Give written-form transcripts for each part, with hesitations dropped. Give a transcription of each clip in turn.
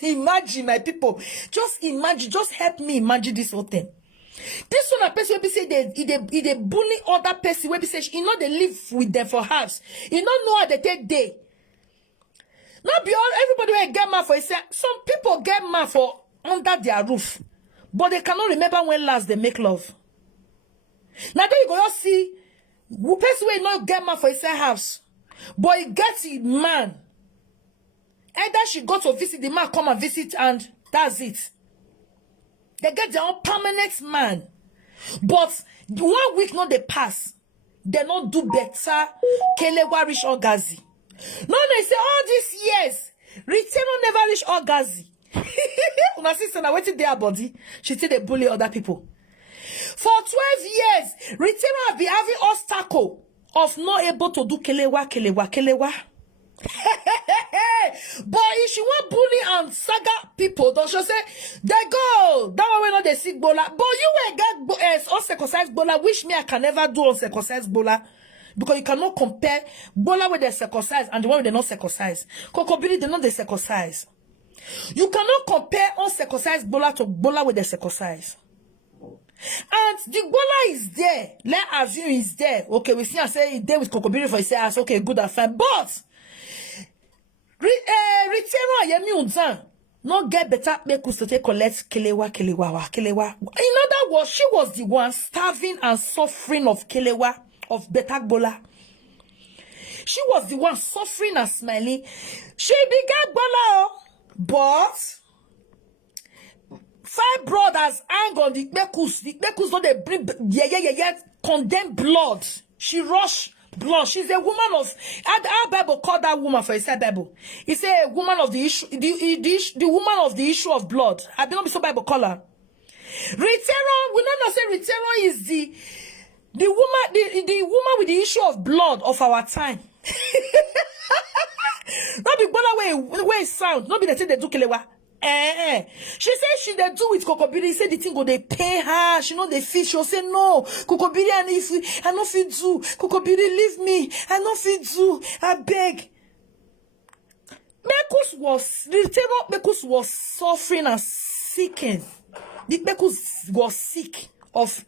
Just imagine, my people. Just imagine. Just help me imagine this whole thing. This one a person will be say they bully other person. Will be say you know they live with them for house. You don't know how they take day. Not be all everybody will get mad for it. Some people get mad for under their roof, but they cannot remember when last they make love. Now then you go see who person will not get mad for his house, but he gets a man. Either she go to visit the man, come and visit, and that's it. They get their own permanent man. But 1 week not they pass. They not do better. Kelewa reach Ogazi. No, they say all these years, Rita never reach Ogazi. Una sister na waiting their body. She say they bully other people. For 12 years, Rita have been having obstacle of not able to do Kelewa. But if she want bully and saga people, don't she say they go that one not they sick bola. But you will get uncircumcised bola, which me I can never do uncircumcised bola, because you cannot compare bola with the circumcised and the one with the not circumcised. Kokobiri they not the circumcised. You cannot compare uncircumcised bola to bola with the circumcised. And the bola is there. Let assume is there. Okay, we see and say it's there with Kokobiri for say okay, good and fine, but Ritero yemi unzan no get better make us to take collect kelewa. In other words, she was the one starving and suffering of kelewa, of betakbola. She was the one suffering and smiling. She began bola, but 5 brothers hang on the bekus don't they bring condemn blood. She rush blood. She's a woman of our Bible called that woman for his Bible. He said a woman of the issue, the woman of the issue of blood. I don't know so Bible call her. Ritero, we don't know say Ritero is the woman with the issue of blood of our time. Not be bola way sound. Not be the thing they do kelewa. She said she they do with Kokobiri. He said the thing go they pay her. She know they feel. She'll say no. Kokobiri I no fit do. Kokobiri leave me. I no fit do. I beg. Mekus was suffering and sick. Mekus was sick of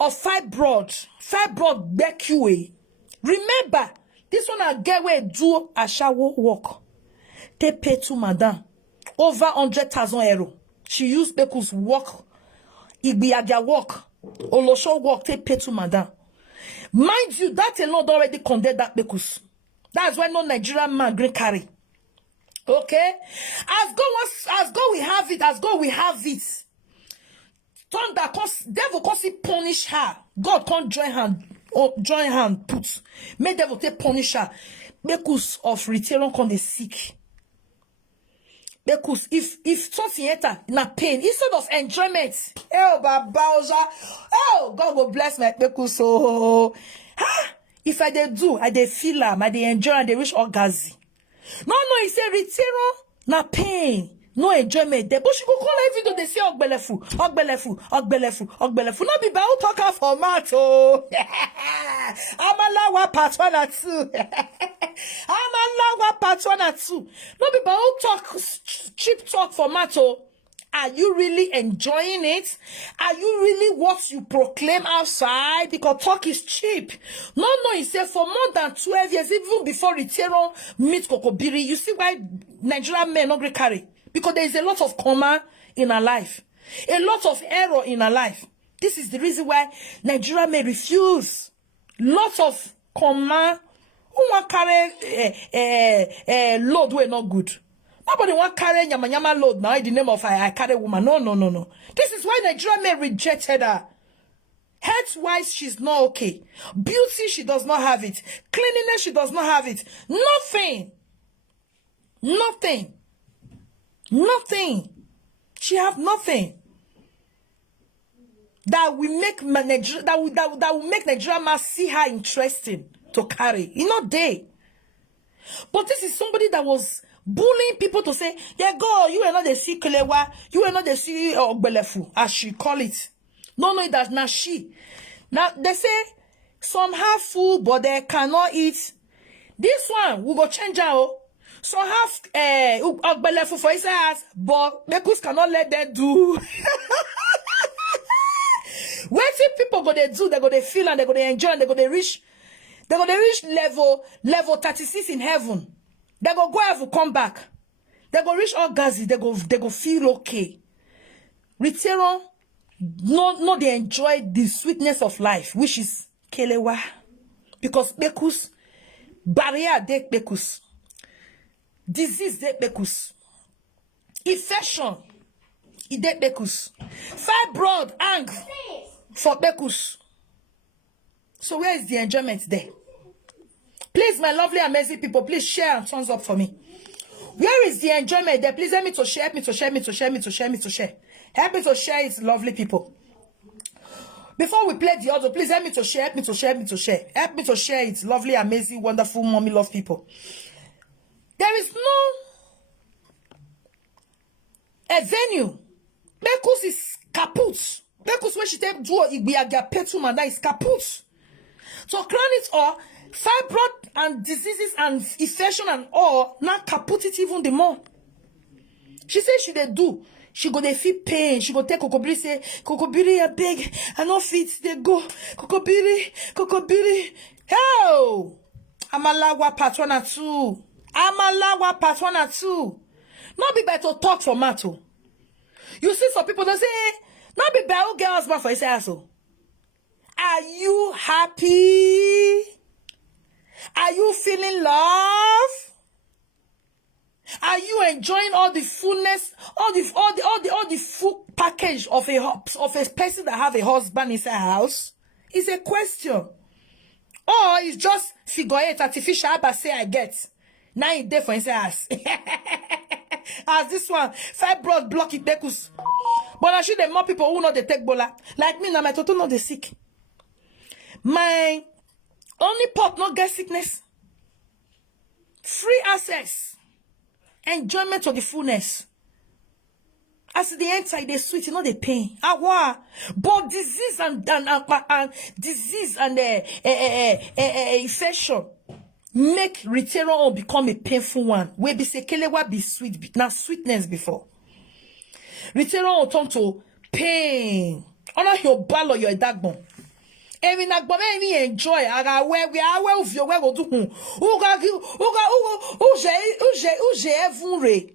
fibroid. Fibroid BQA. Remember, this one I get where do a shower work. They pay to madam. Over 100,000 euros. She used Beku's work. Igbiagia work. Olosho work. They pay to madam. Mind you, that alone already condemned that Bekus. That's why no Nigerian man green carry. Okay? As God we have it. Thunder, devil can't punish her. God can't join hand, put. May devil take punish her. Bekus of return can they sick. Because if something enter na pain instead of enjoyment, God will bless my because so if I do, I dey feel am, I dey enjoy, and they reach orgasm. No, he say retiro na pain, no enjoyment. But she go call every day they say ogbelefu. No be by who talk her for mouth oh. Amalawa part 1 and 2. Amalawa part 1 and 2. No be by who talk cheap talk for mouth oh. Are you really enjoying it? Are you really what you proclaim outside? Because talk is cheap. No, he said for more than 12 years, even before Ritero meet Kokobiri, you see why Nigerian men not carry. Because there is a lot of comma in our life. A lot of error in our life. This is the reason why Nigeria may refuse. Lots of comma. Who want carry load were not good. Nobody want carry nyama load now in the name of I carry woman. No. This is why Nigeria may rejected her. Health-wise, she's not okay. Beauty, she does not have it. Cleanliness, she does not have it. Nothing. She have nothing. That will make Nigeria, that will make Nigeria must see her interesting to carry. You know they. But this is somebody that was bullying people to say, yeah, go, you are not the see Kelewa, you are not the see Ogbelefu, as she call it. No, that's not she. Now they say some have food, but they cannot eat. This one we go change out. So have Ogbelefu for his ass, but Bekus cannot let them do. Where see people go they do, they go they feel and they go they enjoy and they go they reach level 36 in heaven. They go heaven, come back. They go reach orgasm, they go feel okay. Return, no, they enjoy the sweetness of life, which is kelewa. Because Bekus, barrier de Bekus. Disease de Bekus. Infection, ide Bekus. Fibroid, ang for Bekus. So where is the enjoyment there? Please, my lovely, amazing people, please share and thumbs up for me. Where is the enjoyment there? Please help me to share, help me to share, help me to share, help me to share, help me to share. Help me to share it, lovely people. Before we play the audio, please help me to share, help me to share, help me to share. Help me to share it, lovely, amazing, wonderful, mommy love people. There is no a venue. Bekus is kaput. Bekus when she take do igbiaga petum and that is kaput. So crown it all, fibroid and diseases and infection and all, now kaput it even the more. She said she they do. She go they feel pain. She go take Kokobiri say, Kokobiri, I beg, I no fit. They go, Kokobiri. Hell! Amalawa part 1 and 2. Amalawa part 1 and 2. Not be better to talk for matter. You see some people, they say, not be better to get husband for his asshole. Are you happy? Are you feeling love? Are you enjoying all the fullness, all the full package of a person that have a husband inside house? It's a question. Or it's just figure eight artificial, but say I get. Now it's there for inside house. As this one, fibroid block it Bekus. But I should the more people who know they take bola. Like me now, my total know they sick. My only pop not get sickness. Free access. Enjoyment of the fullness. As the inside they sweet, you know they pain. But disease and disease and infection make return or become a painful one. Where be say kelewa be sweet, now sweetness before. Return or turn to pain. Honor your ball or your dagbon. Every nagbon me enjoy. Aga where we are well of your well do.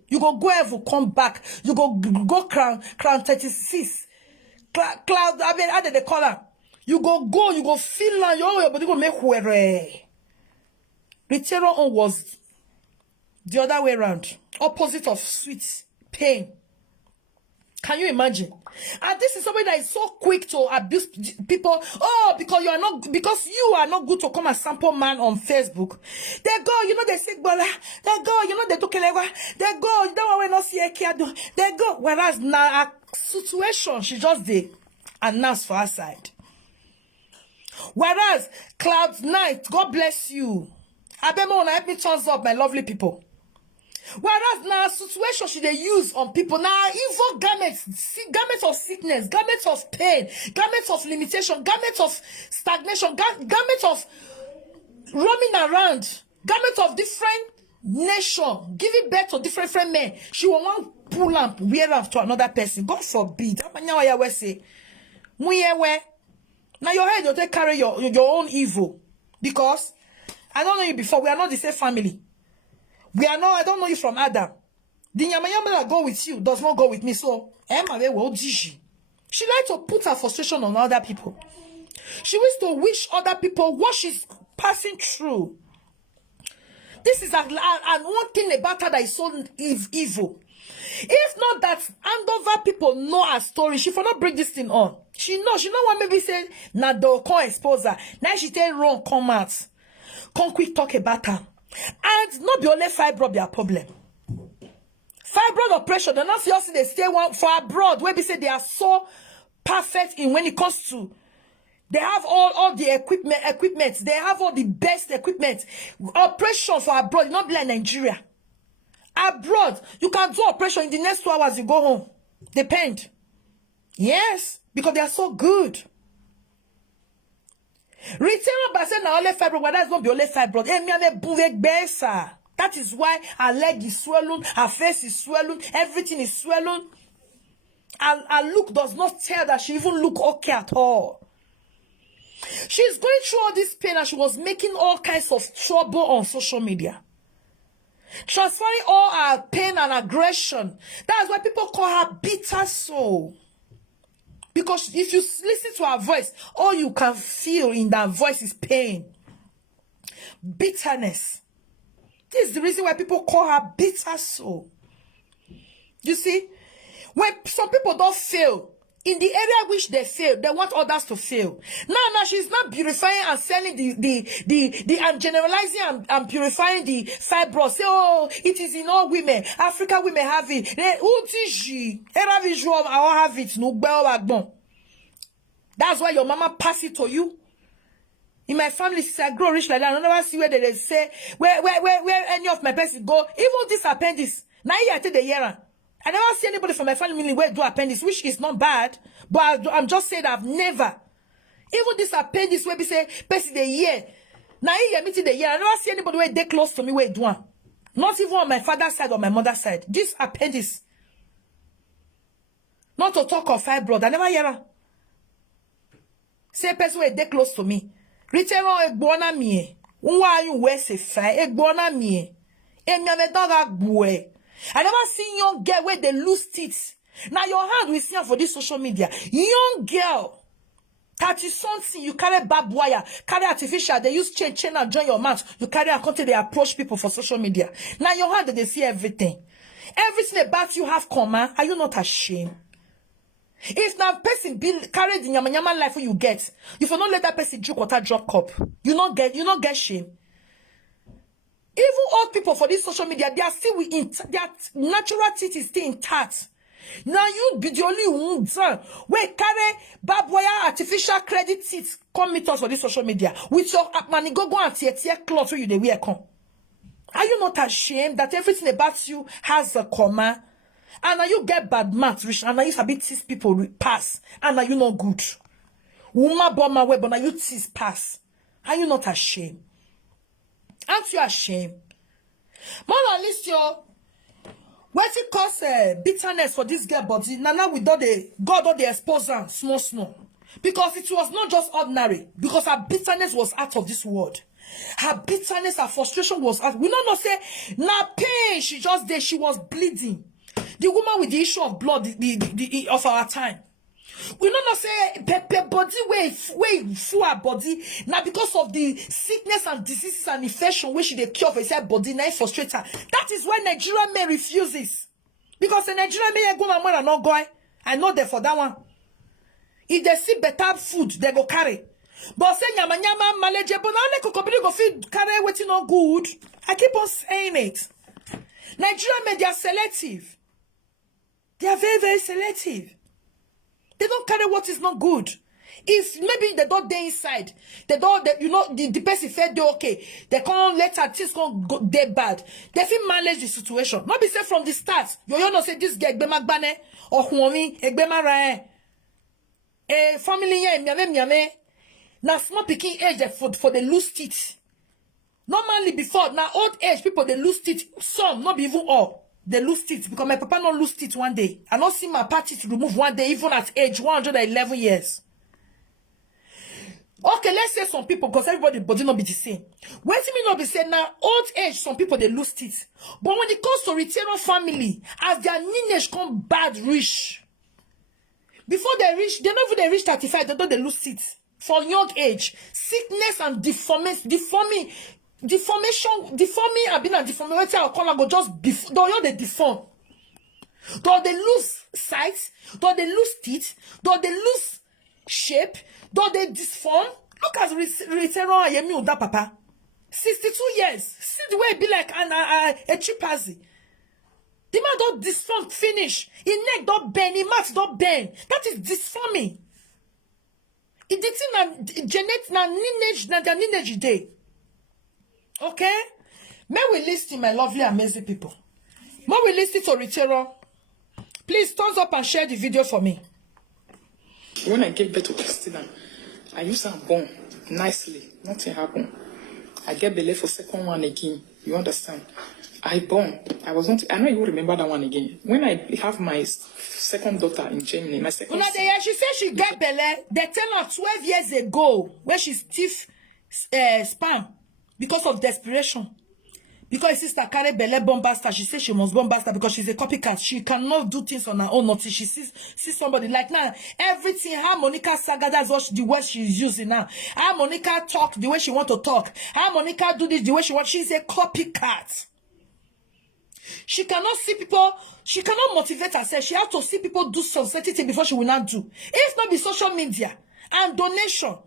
You go ever come back. You go crown 36. Cloud I mean add the color. You go feel like your body go make where. Return on was the other way around. Opposite of sweet pain. Can you imagine? And this is somebody that is so quick to abuse people. Oh, because you are not good to come and sample man on Facebook. They go, you know they say bola. They go, you know they do kelewa. They go, you don't want to see a kid. They go. Whereas now a situation she just did announce for her side. Whereas Cloud Night, God bless you. Abemo wanna help me thumbs up, my lovely people. Whereas now situation should they use on people now evil garments, garments of sickness, garments of pain, garments of limitation, garments of stagnation, garments of roaming around, garments of different nation, giving birth to different men. She will want pull up, wear up to another person. God forbid. Now your head will take carry your own evil. Because I don't know you before, we are not the same family. We are not, I don't know you from Adam. The yamayama that go with you does not go with me. So, she likes to put her frustration on other people. She wants to wish other people what she's passing through. This is and one thing about her that is so evil. If not that Andover people know her story, she for not bring this thing on. She know what maybe say, na do can't expose her. Now she tell wrong come out. Come quick talk about her. And not be only fibroid their problem. Fibroid oppression, they're not seriously they stay one for abroad where we say they are so perfect in when it comes to they have all the equipment, they have all the best equipment. Operation for abroad, not be like Nigeria. Abroad, you can do operation in the next 2 hours, you go home. Depend. Yes, because they are so good. Retail by saying only fibroid, but that's not be only fibroid. And me have a bouvet besa. That is why her leg is swollen, her face is swollen, everything is swollen. Her look does not tell that she even look okay at all. She's going through all this pain and she was making all kinds of trouble on social media. Transferring all her pain and aggression. That's why people call her bitter soul. Because if you listen to her voice, all you can feel in that voice is pain. Bitterness. This is the reason why people call her bitter soul. You see, when some people don't fail, in the area which they fail, they want others to fail. Now she's not purifying and selling the and generalizing and purifying the fibroids. Say, oh, it is in all women. African women have it. I have it. No, that's why your mama pass it to you. In my family, since I grow rich like that, I never see where they say where any of my person go. Even this appendix. Now I take the year. I never see anybody from my family where do appendix, which is not bad, but I'm just saying I've never. Even this appendix where we say person the year. Now I meet the year. I never see anybody where they close to me where do one. Not even on my father's side or my mother's side. This appendix. Not to talk of fibroid. I never hear. Say person where they close to me. Rita egbona mie. Unwa you we se fa egbona mie. E mi ame dog boy. I never seen young girl where they lose teeth. Now your hand we see for this social media. Young girl, 30 something, you carry barbed wire, carry artificial, they use chain and join your mouth. You carry a content, they approach people for social media. Now your hand they see everything. Everything about you have comma. Are you not ashamed? If now person carry the nyama life you get, if you not let that person drink water drop cup, you not get shame. Even old people for this social media, they are still their natural teeth is still intact. Now you be the only one where carry barbed wire artificial credit teeth come meet us for this social media with your money go and tear cloth where you they wear come. Are you not ashamed that everything about you has a comma? And now you get bad maths, which and now you sabi tease people pass, and now you not good. Woman born my way, but now you tease pass. Are you not ashamed? Aren't you ashamed? More at least your what it cause bitterness for this girl body. Now we do the God or the expose her small. Because it was not just ordinary. Because her bitterness was out of this world. Her bitterness, her frustration was out. We not say now pain. She just did. She was bleeding. The woman with the issue of blood of our time. We not say pepe body way full her body now because of the sickness and diseases and infection which they cure for her body now frustrate her. That is why Nigerian men refuses. Because the Nigerian men go and not going. I know they for that one. If they see better food, they go carry. But say nyama manageable now they could go feed carry waiting no good. I keep on saying it. Nigerian men, they are selective. They are very, very selective. They don't carry what is not good. If maybe they don't dey inside, they don't, the person fed they okay. They can't let her things go dead bad. They feel manage the situation. Not be said from the start. You not say this guy egbe magbane or huomi egbe marae. Family here miame. Now small picking age for the loose teeth. Normally before now old age people they lose teeth. Some not be even all. They lose teeth because my papa not lose teeth one day. I not see my party to remove one day, even at age 111 years. Okay, let's say some people, because everybody body not be the same. When me not be saying now, old age, some people they lose teeth. But when it comes to Rita family, as their lineage come bad rich, before they reach, they not even they reach 35, they don't they lose teeth. For young age, sickness and deforming, I've been a deformity, I'll call go just before, they deform. Do they lose sight? Do they lose teeth? Do they lose shape? Do they disform? Look at Rita Yemi Uda Papa. 62 years. See the way it be like a chimpanzee. The man don't disform finish. His neck don't bend, his mouth don't bend. That is disforming. It didn't genetic lineage day. Okay? May we listen, my lovely, amazing people. May we listen to Rita. Please thumbs up and share the video for me. When I get better to Christina, I use her bone nicely. Nothing happened. I get belay for second one again. You understand? I born. I was not. I don't even remember that one again. When I have my second daughter in Germany, my second. She said she got belle. They tell her 12 years ago where she stiff spam because of desperation. Because his sister carried belle bomb bastard. She said she must bomb bastard because she's a copycat. She cannot do things on her own until she sees somebody. Like now, everything, harmonica saga, that's what the word she's using now. Harmonica talk the way she want to talk. Harmonica do this the way she wants. She's a copycat. She cannot see people, she cannot motivate herself. She has to see people do something before she will not do. If not be social media and donation.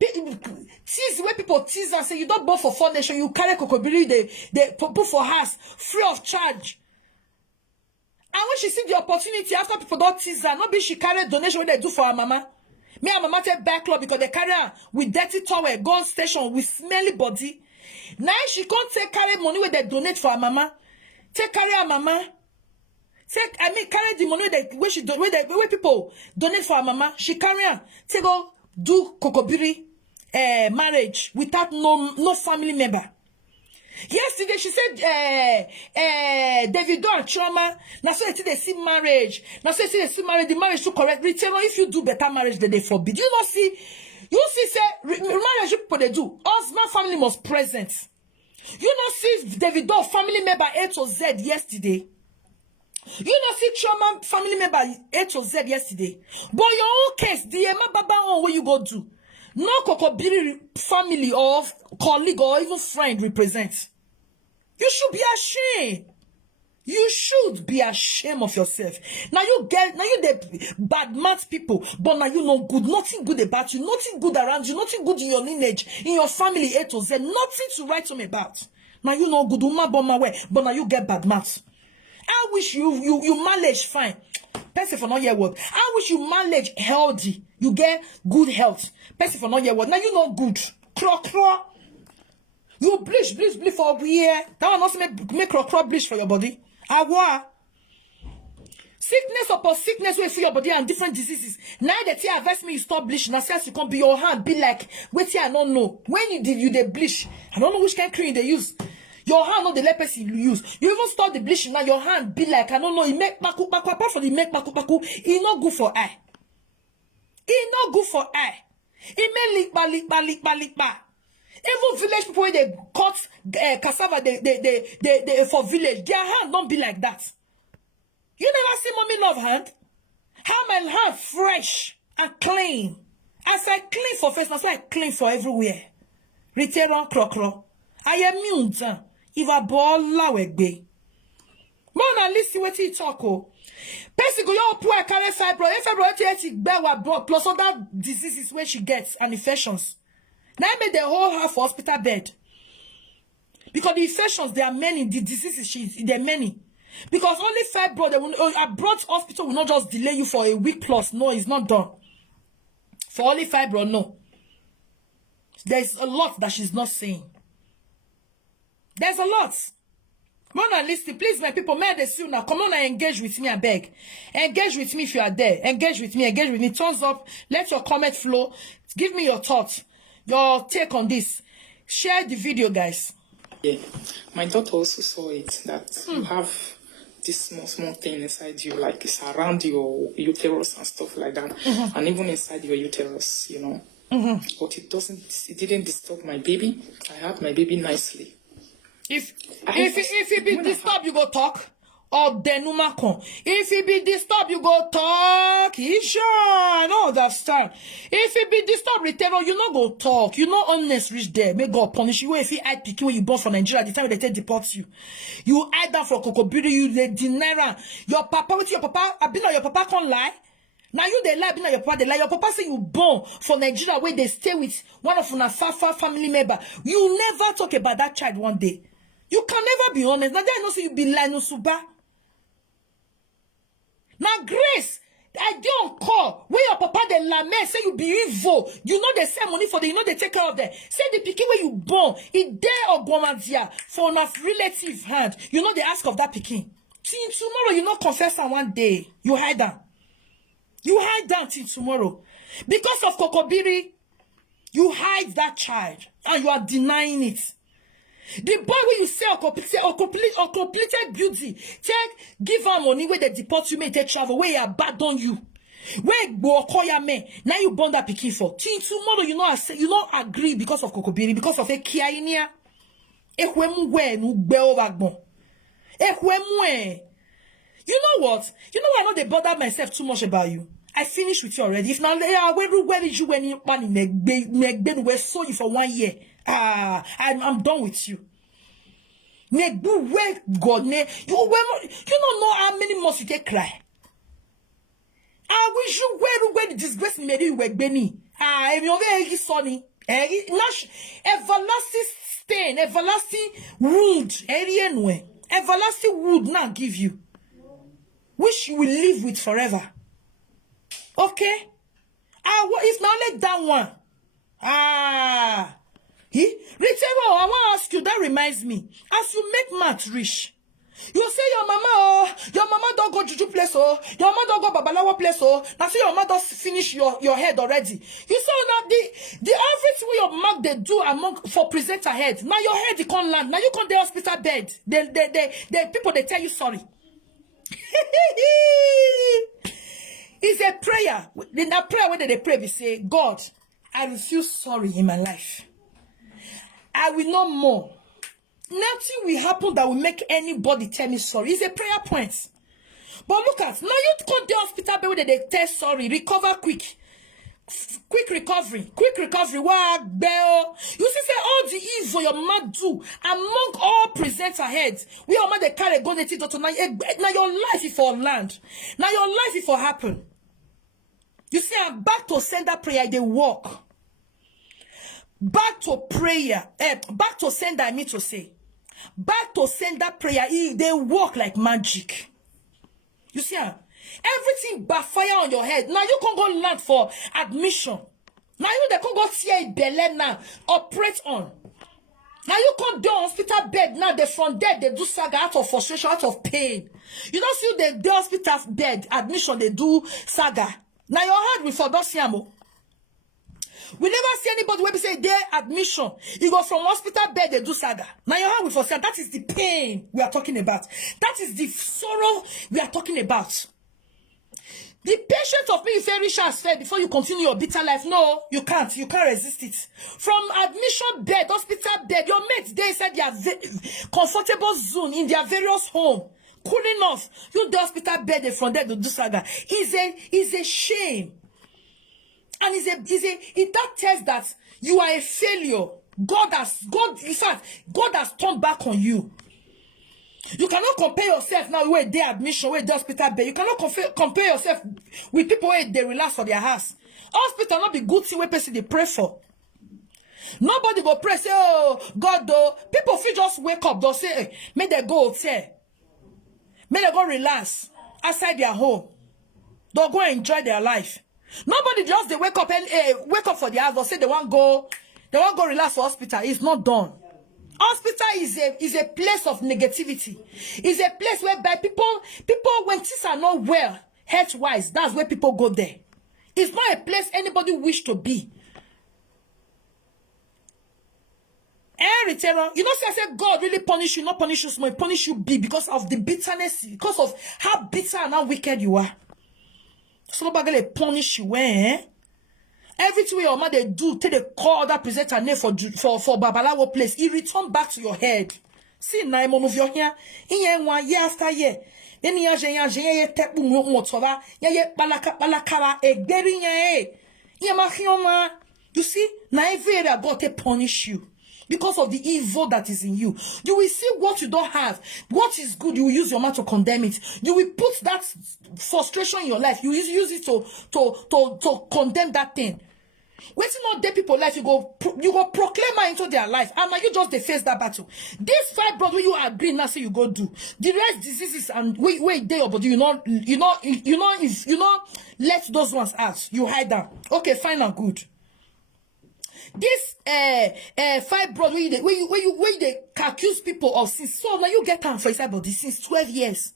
Tease where people tease and say you don't born for foundation, you carry kokobiri, they put for house free of charge. And when she see the opportunity after people don't tease her, not be she carry donation when they do for her mama. Me and mama take back club because they carry her with dirty towel, go on station with smelly body. Now she can't take carry money where they donate for her mama. Take carry her mama. Carry the money where people donate for her mama. She carry her. Take go do kokobiri marriage without no family member. Yesterday she said Davido and Chioma. Now so they see marriage. Now so they see marriage. The marriage to correct. Return if you do better marriage then they forbid. You not see. You see say marriage people they do. Husband family must present. You not see Davido family member A to Z yesterday. You not see Chioma family member A to Z yesterday. But your own case, the Emma Baba on where you go to. No Kokobiri family or colleague or even friend represent. You should be ashamed. You should be ashamed of yourself. Now you the bad mouth people, but now you no good. Nothing good about you. Nothing good around you. Nothing good in your lineage, in your family A to Z. Nothing to write home about. Now you no good. But now you get bad mouth. I wish you manage fine. Person for not your word. I wish you manage healthy. You get good health. Person for not your word. Now you not good. Craw. You bleach for a year. That one also make craw bleach for your body. Awa. Sickness upon sickness will for your body and different diseases. Now that you advise me you stop bleaching. Now since you can't be your hand be like wait here I don't know. When you they bleach, I don't know which kind of cream they use. Your hand not the leprosy you use. You even start the bleaching now. Your hand be like I don't know. It make baku apart from the make baku. It not good for eye. It not good for eye. It make lickba. Even village people when they cut cassava they for village, their hand don't be like that. You never see mommy love hand? How my hand fresh and clean. As I clean for face, that's why I clean for everywhere. Return on crocro. I am mute. If I ball la wegbe. Man, listen what he talk. Person go your poor carry fibro. If fibro take bear with blood plus other diseases where she gets and infections. Now I made the whole half hospital bed. Because the infections, there are many. The diseases, there are many. Because only fibro, a broad hospital will not just delay you for a week plus. No, it's not done. For only fibro, no. There's a lot that she's not saying. There's a lot. Mona, listen, please, my people, may I see you now. Come on and engage with me, I beg. Engage with me if you are there. Engage with me. Thumbs up. Let your comment flow. Give me your thoughts. Your take on this. Share the video, guys. Yeah. My daughter also saw it, that you have this small thing inside you, like it's around your uterus and stuff like that. And even inside your uterus, you know. But it didn't disturb my baby. I had my baby nicely. If it be disturbed, you go talk. Or denuma con. If it be disturbed, you go talk. Isha, I don't understand. If it be disturbed, return, you not go talk. You not honest reach there. May God punish you. If you hide picky when you born from Nigeria, the time they take deport you. You hide down for Kokobiri, you they deny your papa with your papa. I been on your papa can't lie. Now you they lie, been on your papa, they lie. Your papa say you born for Nigeria where they stay with one of una far family member. You never talk about that child one day. You can never be honest. Now they know say you be lying no suba. Now Grace, I don't call. Where your papa they lament, say you be evil. You know they send money for them, you know they take care of them. Say the pikin where you born, it there or gomadia for a relative hand. You know they ask of that pikin. Till tomorrow, you not confess on one day. You hide down. You hide down till tomorrow. Because of Kokobiri, you hide that child and you are denying it. The boy when you say or completed beauty, take give her money where they deport you, may take travel, where you abandon you. Where go call your man, now you bond that picky for. Till tomorrow, you not agree because of kokobiri, because of a kiainia. You know what? You know I know they bother myself too much about you. I finished with you already. If now where did you when you man we saw you for 1 year? I'm done with you. God, you don't know how many months you take cry. I wish you where the disgrace made you were Benny. If you're very sunny, everlasting stain, everlasting wound, everlasting wound now give you. Which you will live with forever. Okay? If now let that one. Rita, I want to ask you, that reminds me. As you make math rich, you say your mama don't go juju place, your mama don't go babalawo place, now say your mama does finish your head already. You saw now the average way your mark they do among for presenter head. Now your head you can't land. Now you can't the hospital bed. The people they tell you sorry. It's a prayer. In that prayer when they pray, they say, God, I refuse sorry in my life. I will not more. Nothing will happen that will make anybody tell me sorry. It's a prayer point. But look at, now you come to the hospital bed where they tell sorry, recover quick. Quick recovery. Wow, bell. You see, say all the evil your mad do among all presenter heads. We are mad they carry go native doctor. Now your life is for land. Now your life is for happen. You see, I'm back to sender prayer. They walk. Back to prayer. Back to sender, I mean to say. Back to sender prayer. They work like magic. You see, everything backfire on your head. Now you can go land for admission. Now you they can go see a belly now. Operate on. Now you can't do hospital bed. Now they from there they do saga out of frustration, out of pain. You don't see the hospital bed admission they do saga. Now your heart will for those yamo. We never see anybody where we say their admission. You go from hospital bed, they do saga. Now your heart will for say that is the pain we are talking about. That is the sorrow we are talking about. The patience of being very sharp said before you continue your bitter life. No, you can't. You can't resist it. From admission bed, hospital bed, your mates they said their comfortable zone in their various home. Cooling off. You the hospital bed they from there to do saga. Is a shame. And that tells that you are a failure. God has turned back on you. You cannot compare yourself now with their admission, with the hospital bed. You cannot compare yourself with people where they relax for their house. Hospital not be good thing where person they pray for. Nobody go pray, say, oh, God, though. People feel just wake up, they'll say, hey, may they go hotel. May they go relax outside their home. They'll go enjoy their life. Nobody just they wake up and for the house. They'll say they want go relax for hospital. It's not done. Hospital is a place of negativity. It's a place whereby people when things are not well, health wise, that's where people go there. It's not a place anybody wish to be. Rita, you know, say I said God really punish you, not punish you small, punish you big because of the bitterness, because of how bitter and how wicked you are. So nobody punish you, eh? Everything your mother do, take the call that presenter name for Babalawo place, it return back to your head. See, now I'm of your hair. In 1 year after year. Then you tepu motora, balakara, you see, now every area God to punish you. Because of the evil that is in you. You will see what you don't have. What is good, you will use your mouth to condemn it. You will put that frustration in your life. You use it to condemn that thing. Waiting on dead people life, you go proclaim her into their life. And now you just they face that battle. This fight, brother, you agree now, say you go do. The rest diseases and wait there, but you not let those ones out. You hide them. Okay, fine and good. This fibroid where they accuse people of sin. So now you get time for inside body since 12 years.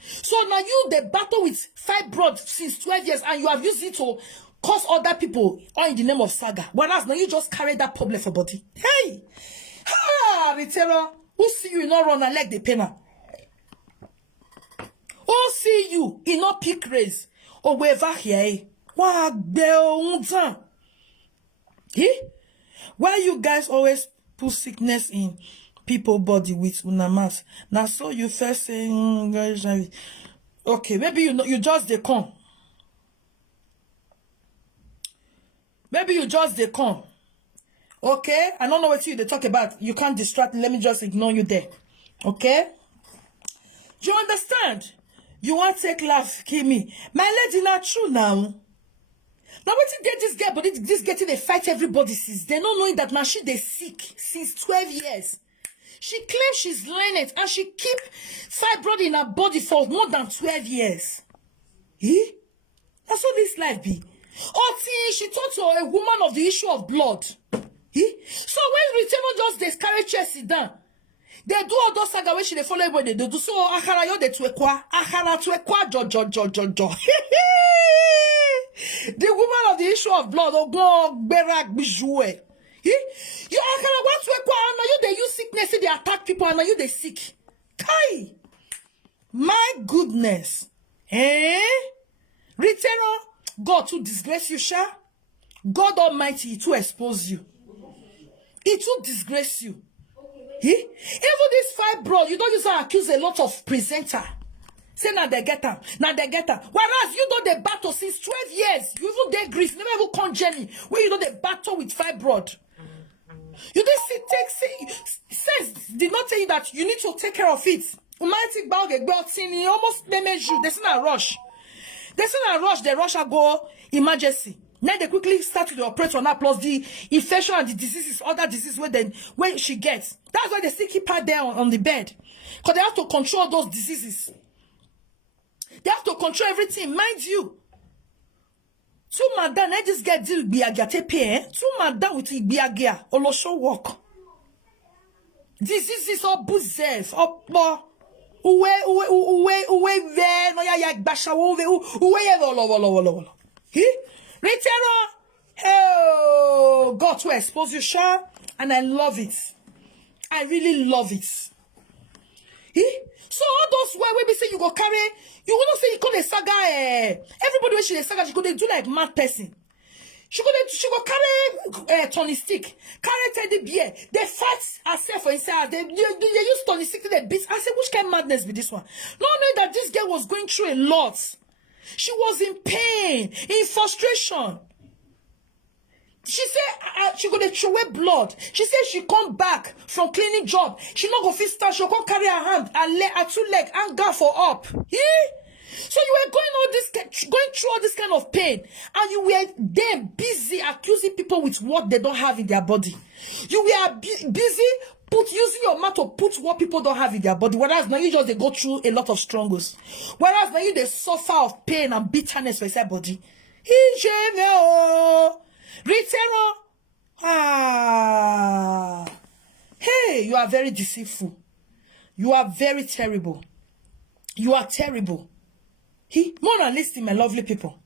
So now you the battle with fibroid since 12 years and you have used it to cause other people all in the name of saga. Whereas now you just carry that problem for body. Hey! Rita, who see you not run and leg the penna? Who see you in not pick race? Or wherever here? What the why you guys always put sickness in people body with unamas? Now so you first saying okay, maybe you just they come. Maybe you just they come. Okay? I don't know what you they talk about. You can't distract me. Let me just ignore you there. Okay? Do you understand? You want to take laugh, kill me. My lady not true now. Now what get this girl, but this getting they fight everybody since. They not knowing that now she they sick since 12 years. She claims she's learned and she keep fibroid in her body for more than 12 years. Eh? That's what this life be. Oh, see, she talked to a woman of the issue of blood. Eh? So when Rita just discourage Chelsea down, they do all those saga when she they follow everybody. They do so akara yo de tuekwa. Akara tuekwa jo. The woman of the issue of blood, oh go berak bijoué. You akara want tuekwa, and you they use sickness, they attack people, and you they sick. Kai, my goodness, Retero, God to disgrace you, sha. God Almighty to expose you. It will disgrace you. Even this fibroid, you don't use to accuse a lot of presenter. Say now they get her. Now they get her. Whereas you know the battle since 12 years. You even get grief. Never even come journey. Where you know the battle with fibroid. You didn't see sense did not tell you that you need to take care of it. Almighty Balgeg almost damage you. There's not a rush. They rush and go emergency. Now they quickly start to operate on her plus the infection and the diseases, other diseases when she gets. That's why they still keep her there on the bed. Because they have to control those diseases. They have to control everything, mind you. Two madam, I just get deal biagate pay. Two madam with biagia, olosho work. Diseases all buzzes, up uwe ve no ya gbasha uwe ye lo. Retero, oh, God to expose you, sure, and I love it. I really love it. So all those where we be say you go carry, you will not say you call a saga. Everybody when she a saga, she go they do like mad person. She go carry Tony stick, carry teddy bear. They fight herself for inside. They use Tony stick to the beat. I said, which kind of madness be this one? Not knowing that this girl was going through a lot. She was in pain, in frustration. She said she gonna throw away blood. She said she come back from cleaning job. She not go fit start. She come carry her hand, her two leg, and go for up. So you were going through all this kind of pain, and you were then busy accusing people with what they don't have in their body. You were busy using your mouth to put what people don't have in their body. Whereas now you just they go through a lot of struggles. Whereas now you they suffer of pain and bitterness for their body. Retero. Hey, you are very deceitful. You are very terrible. You are terrible. More than listening, my lovely people.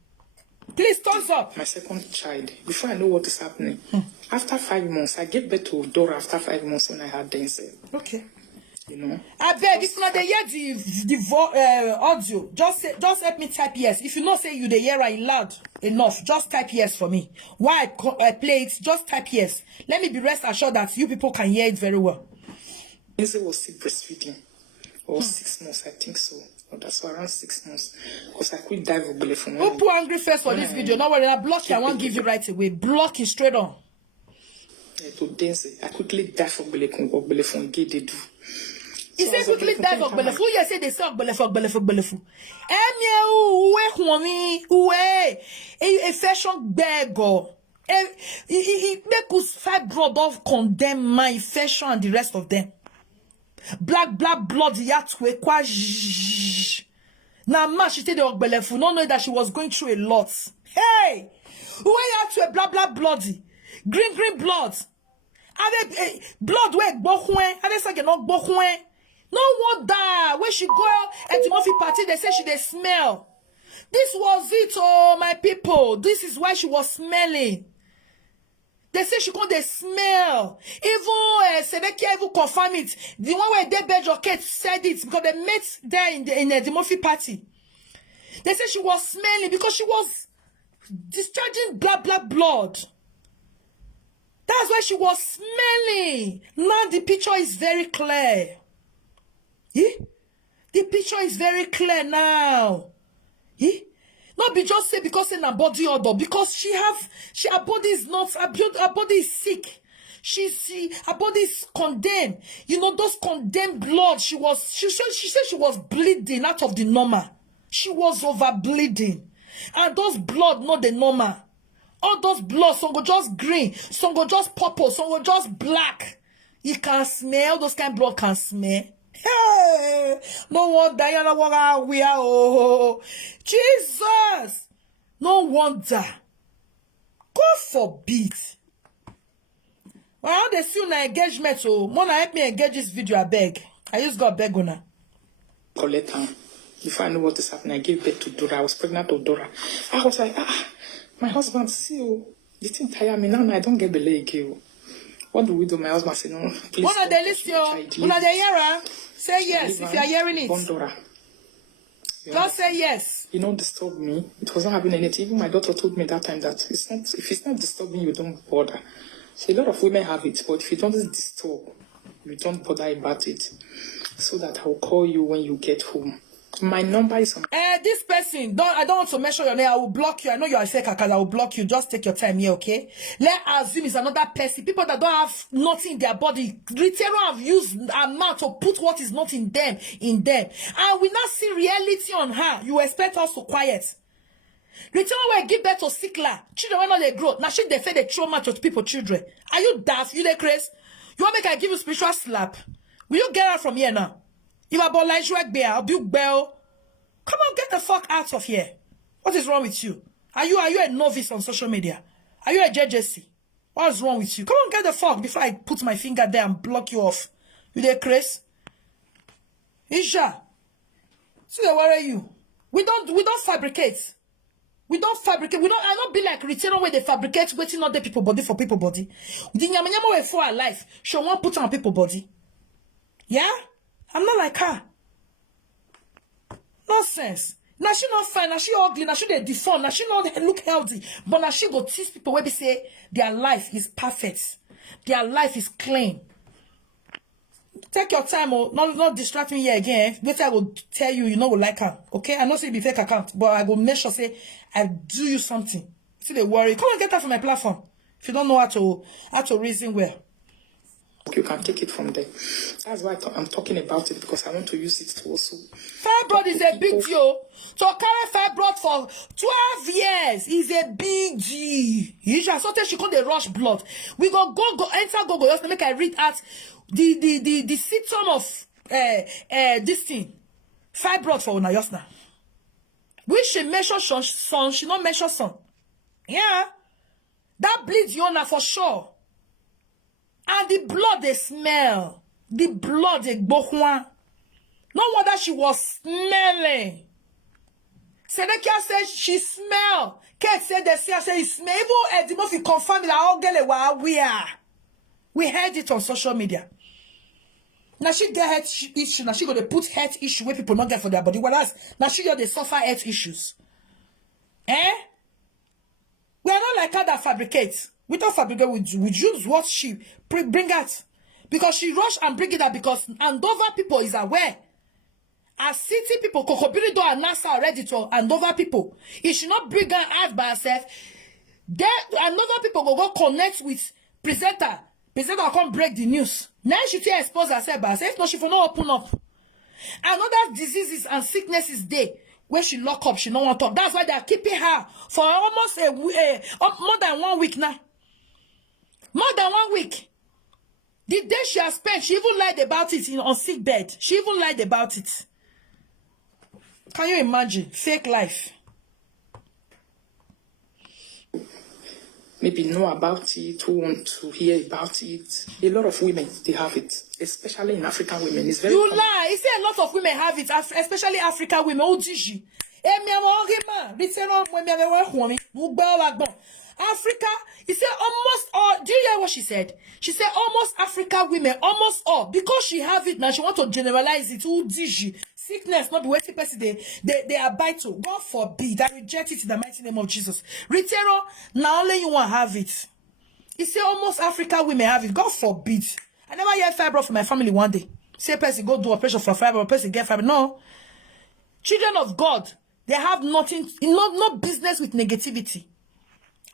Please, thumbs up. My second child, before I know what is happening, after 5 months, I gave birth to Dora after 5 months when I had Denzel. Okay. You know. I beg, if not they hear the audio, just help me type yes. If you not say you the hear it loud enough, just type yes for me. While I play it, just type yes. Let me be rest assured that you people can hear it very well. Denzel was still breastfeeding, or 6 months, I think so. Or that's around 6 months. Because I could dive of belly from Who put angry face for this video? Now when I block you, I won't give you right away. Block it straight on. To Denzel, I quickly dive of belly from gay they do. He said quickly dive of belly. Who you say they say belly for. A fashion beggar. He make us fibroid of condemn my infection and the rest of them. Black blood yatwe kwa. Now ma she said the ogbelefu, not knowing that she was going through a lot. Hey, where yatwe blah bloody, green blood. Ave blood where bohwe, ave say no bohwe. No wonder when she go at the Murphy party, they say she they smell. This was it, oh my people. This is why she was smelling. They say she can't they smell. Even Senekia even confirm it. The one where Debejo Kate said it because they met there in the Murphy party. They say she was smelling because she was discharging blood. That's why she was smelling. Now the picture is very clear. The picture is very clear now. Not be just say because in her body odor, because her body is not, her body is sick. Her body is condemned. You know, those condemned blood, she said she was bleeding out of the normal. She was over bleeding. And those blood, not the normal. All those blood, some go just green, some go just purple, some go just black. You can smell, those kind of blood can smell. Hey, no wonder Diana we are. Oh, Jesus. No wonder. God forbid. Well, they see na engagement. So, Mona help me engage this video. I beg. I just got beg on her. Collect her. Before I know what is happening, I gave birth to Dora. I was pregnant with Dora. I was like, my husband, see you. The thing tire me now. I don't get belay again. What do we do? My husband said, no, please. Mona, they listen. Mona, they hear her. Say yes if you are hearing it. Bondora. Just say yes. You don't disturb me. It wasn't having anything. Even my daughter told me that time that if it's not disturbing you, don't bother. So a lot of women have it, but if you don't disturb, you don't bother about it. So that I'll call you when you get home. My number is on. This person, I don't want to mention your name. I will block you. I know you are a fake account. I will block you. Just take your time here, okay? Let's assume it's another person. People that don't have nothing in their body. Rita have used a mouth to put what is not in them. And we not see reality on her. You expect us to quiet. Rita will give birth to sickler. Children when not they grow. Now she they say they trauma to people children. Are you daft? You they crazy? You want me to give you spiritual slap? Will you get out from here now? You are about like I'll be bell. Come on, get the fuck out of here. What is wrong with you? Are you a novice on social media? Are you a JJC? What's wrong with you? Come on, get the fuck before I put my finger there and block you off. You there, Chris? Isha. See, where are you? We don't fabricate. We don't fabricate. I don't be like Rita where they fabricate waiting on the people body for people body. The nyama way for our life. She won't put on people body. Yeah? I'm not like her. Nonsense. Now she not fine, now she ugly, now she they deformed, now she not look healthy. But now she go teach people where they say their life is perfect. Their life is clean. Take your time, oh, not distract me here again. Later I will tell you, you know will like her. Okay? I know say it be fake account, but I will make sure say I do you something. See they worry. Come and get her from my platform. If you don't know how to reason well. You can take it from there. That's why I'm talking about it, because I want to use it to also. Fibroid is a big deal. To carry fibroid for 12 years is a big deal. Usually, sometimes she call the rush blood. We go enter Google just to make I read out the symptom of this thing. Fibroid for una just now. We should measure son, she not measure son. Yeah. That bleeds you now for sure. And the blood they smell. The blood they bohwa. No wonder she was smelling. Senekia said she smell. Kate said they say it smell. Even Edimo fi confirm that all girl we are. We heard it on social media. Now she get health issue. Now she gonna put health issue where people not get for their body. Whereas now she got they suffer health issues. We are not like her that fabricates. We don't fabricate, we use what she bring out. Because she rush and bring it out because Andover people is aware. As city people, Kokobirido and NASA already to Andover people. If she not bring her out by herself, then Andover people go connect with presenter. Presenter will come break the news. Now she tell expose herself by herself. If not, she will not open up. And other diseases and sicknesses there. Where she lock up, she no want to talk. That's why they are keeping her for almost more than 1 week now. More than 1 week. The day she has spent, she even lied about it on sick bed. She even lied about it. Can you imagine? Fake life. Maybe know about it, who want to hear about it. A lot of women, they have it. Especially in African women. It's very You common. lie. You say a lot of women have it, especially African women. Africa, he said almost all. Do you hear what she said? She said almost Africa women, almost all, because she have it now. She want to generalize it. Who did she? Sickness, not be waiting person. They abide to. God forbid. I reject it in the mighty name of Jesus. Ritero, now only you want have it. He said almost Africa women have it. God forbid. I never hear fibroid from my family one day. Say person go do operation for fibroid, person get fibroid. No. Children of God, they have nothing, no business with negativity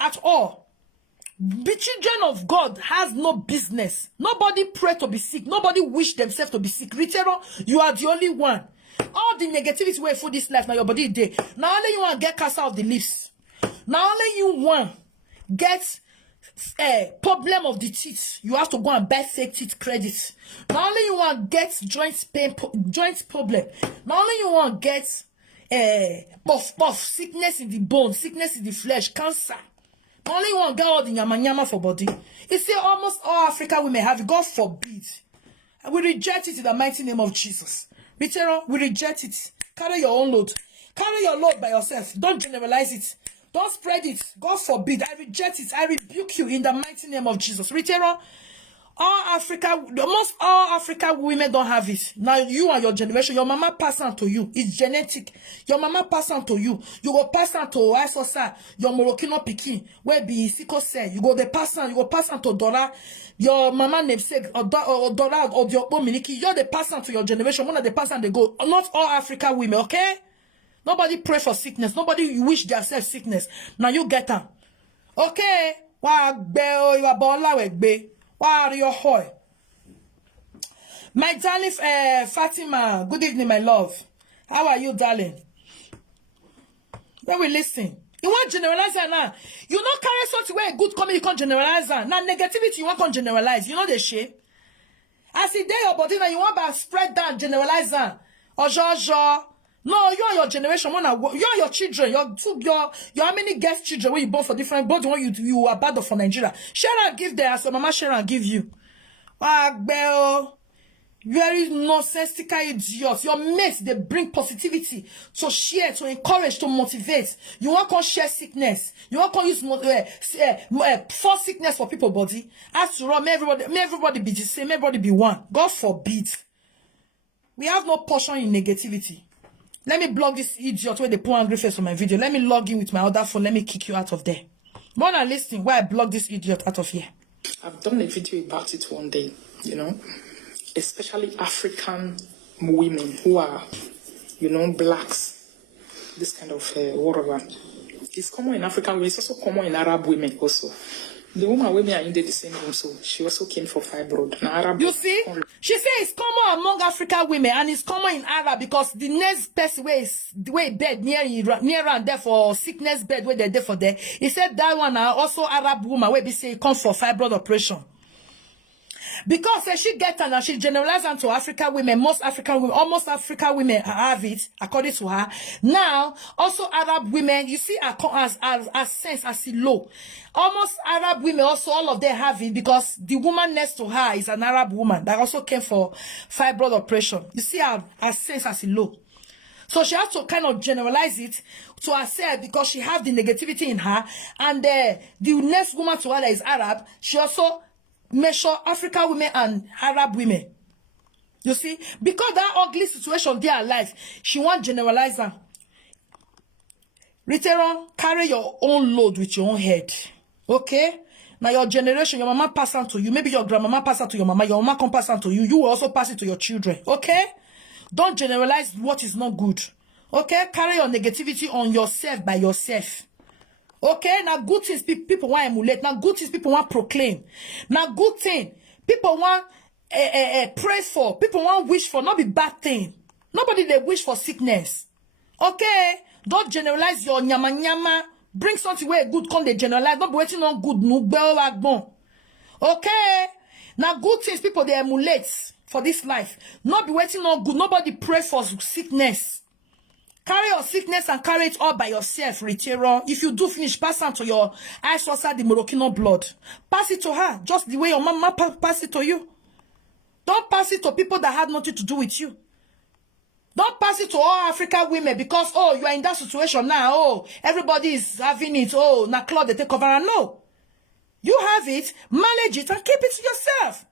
at all. The children of God has no business. Nobody pray to be sick. Nobody wish themselves to be sick. Ritero, you are the only one. All the negativity way for this life, now your body is there. Now only you want to get cancer of the lips. Now only you want get problem of the teeth. You have to go and buy fake teeth credit. Not only you want get joint pain, joint problem. Not only you want get puff sickness in the bone, sickness in the flesh, cancer. Not only you want get all the nyama for body. He say almost all African women have it. God forbid. And we reject it in the mighty name of Jesus. Ritero, we reject it. Carry your own load. Carry your load by yourself. Don't generalize it. Don't spread it. God forbid. I reject it. I rebuke you in the mighty name of Jesus. Ritero, almost all African women don't have it. Now you and your generation, your mama pass on to you. It's genetic. Your mama pass on to you. You go pass on to Isosa, your Moroccan Pekin, where be Siko say. You go pass on to Dora, your mama namesake, or Dora, or your Miniki. You're the pass on to your generation. One of the pass on they go. Not all African women, okay? Nobody pray for sickness. Nobody wish themselves sickness. Now you get them. Okay? You are born wow, your hoy. My darling Fatima, good evening, my love. How are you, darling? When we listen, you want generalize now. You not carry something where good coming, you can't generalize now. Negativity, you want to generalize. You know the shit. As it day your body now, you want to spread down, generalize now. Or no, you and your generation, you and your children, your how many guest children when you born for different, both when you are bad for Nigeria. Share and give there, so mama share and give you. Very nonsensical idiots. Your mates, they bring positivity to share, to encourage, to motivate. You want to share sickness. You want to use false sickness for people body. After all, may everybody be the same, everybody be one. God forbid. We have no portion in negativity. Let me block this idiot where they put angry face on my video. Let me log in with my other phone. Let me kick you out of there. More than listening, why I block this idiot out of here. I've done a video about it one day, you know, especially African women who are, you know, blacks. This kind of whatever. It's common in African women. It's also common in Arab women also. The woman women are in the same room, so she also came for fibroid. Now, Arab, you see, she says it's common among African women and it's common in Arab because the next person where is the way bed near and there for sickness bed where they're there for there. He said that one are also Arab woman where they say come for fibroid operation. Because she get and she generalized onto African women, almost African women have it, according to her. Now, also Arab women, you see, as sense as low. Almost Arab women also, all of them have it because the woman next to her is an Arab woman that also came for fibroid operation. You see her sense as low. So she has to kind of generalize it to herself because she have the negativity in her. And the next woman to her that is Arab, she also measure African women and Arab women. You see? Because that ugly situation they are alive, she won't generalize them. Return, carry your own load with your own head. Okay? Now your generation, your mama pass on to you. Maybe your grandmama pass on to your mama. Your mama can pass on to you. You will also pass it to your children. Okay? Don't generalize what is not good. Okay? Carry your negativity on yourself by yourself. Okay, now good things people want emulate. Now good things people want proclaim. Now good thing people want praise for. People want wish for. Not be bad thing. Nobody they wish for sickness. Okay, don't generalize your nyama. Bring something where good come they generalize. Not be waiting on good no. Okay, now good things people they emulate for this life. Not be waiting on good. Nobody pray for sickness. Carry your sickness and carry it all by yourself, Ritero. If you do finish, pass on to your eyes outside the Moroccan blood. Pass it to her, just the way your mama pass it to you. Don't pass it to people that had nothing to do with you. Don't pass it to all African women because, oh, you are in that situation now. Oh, everybody is having it. Oh, na cloth they take over. No. You have it, manage it, and keep it to yourself.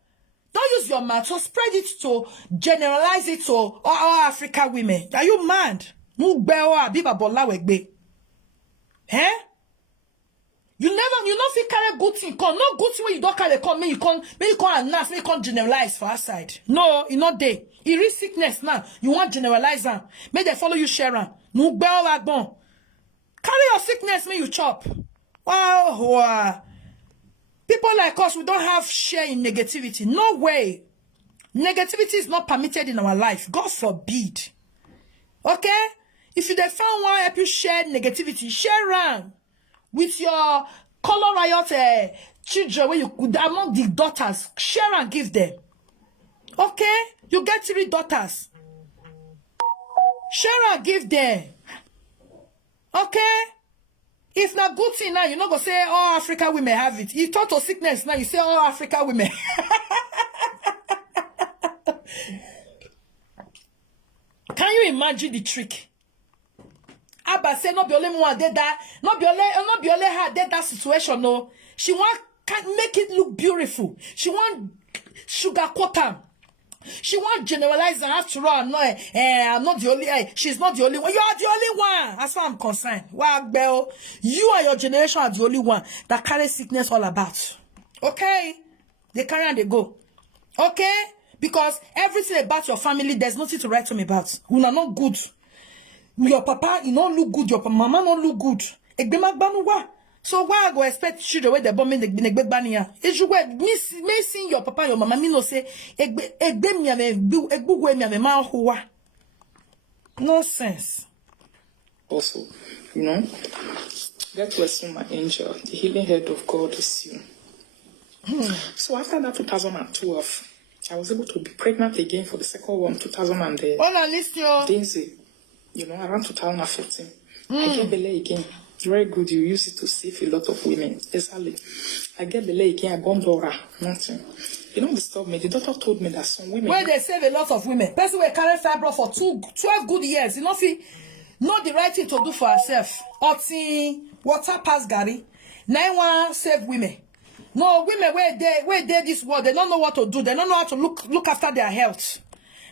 Don't use your mouth to spread it to generalize it to all African women. Are you mad? Eh? You not feel carry good thing. Come. No good thing when you don't carry come. May you can't announce, may you can't generalize for outside. No, you not there. It is sickness now. You want generalize them. May they follow you, Sharon. No bon. Carry your sickness, may you chop. Wow. People like us, we don't have share in negativity. No way. Negativity is not permitted in our life. God forbid. Okay? If you found one help you share negativity, share around with your color riot children when you among the daughters. Share and give them. Okay? You get 3 daughters. Share and give them. Okay? If not good thing now, you're not gonna say all African women have it. You talk to sickness now, you say all African women. Can you imagine the trick? Abba say no be only one did that, not be only her did that situation. No, she want can make it look beautiful. She want sugar quota. She want generalize and after all, no, I'm not the only. She's not the only one. You are the only one. As far as I'm concerned. Well, you and your generation are the only one that carry sickness all about. Okay, they carry and they go. Okay, because everything about your family, there's nothing to write home about. You are not good. Your papa, you don't look good. Your mama don't look good. So why I go expect children where they bomb in the big bania? If you were missing your papa, your mama, me no say nonsense. Also, you know, that was my angel. The healing head of God is you. So after that 2012, I was able to be pregnant again for the second one, 2000 Daisy, you know, around 2015. I get belay again. Very good. You use it to save a lot of women. Exactly. I get the leg again. I born Dora. Nothing. You don't disturb me. The doctor told me that some women. Where they save a lot of women. Person will carry fibro for 12 good years. You know, not the right thing to do for herself. Oti water pass Gary. 9-1 save women. No women where they this world. They don't know what to do. They don't know how to look after their health.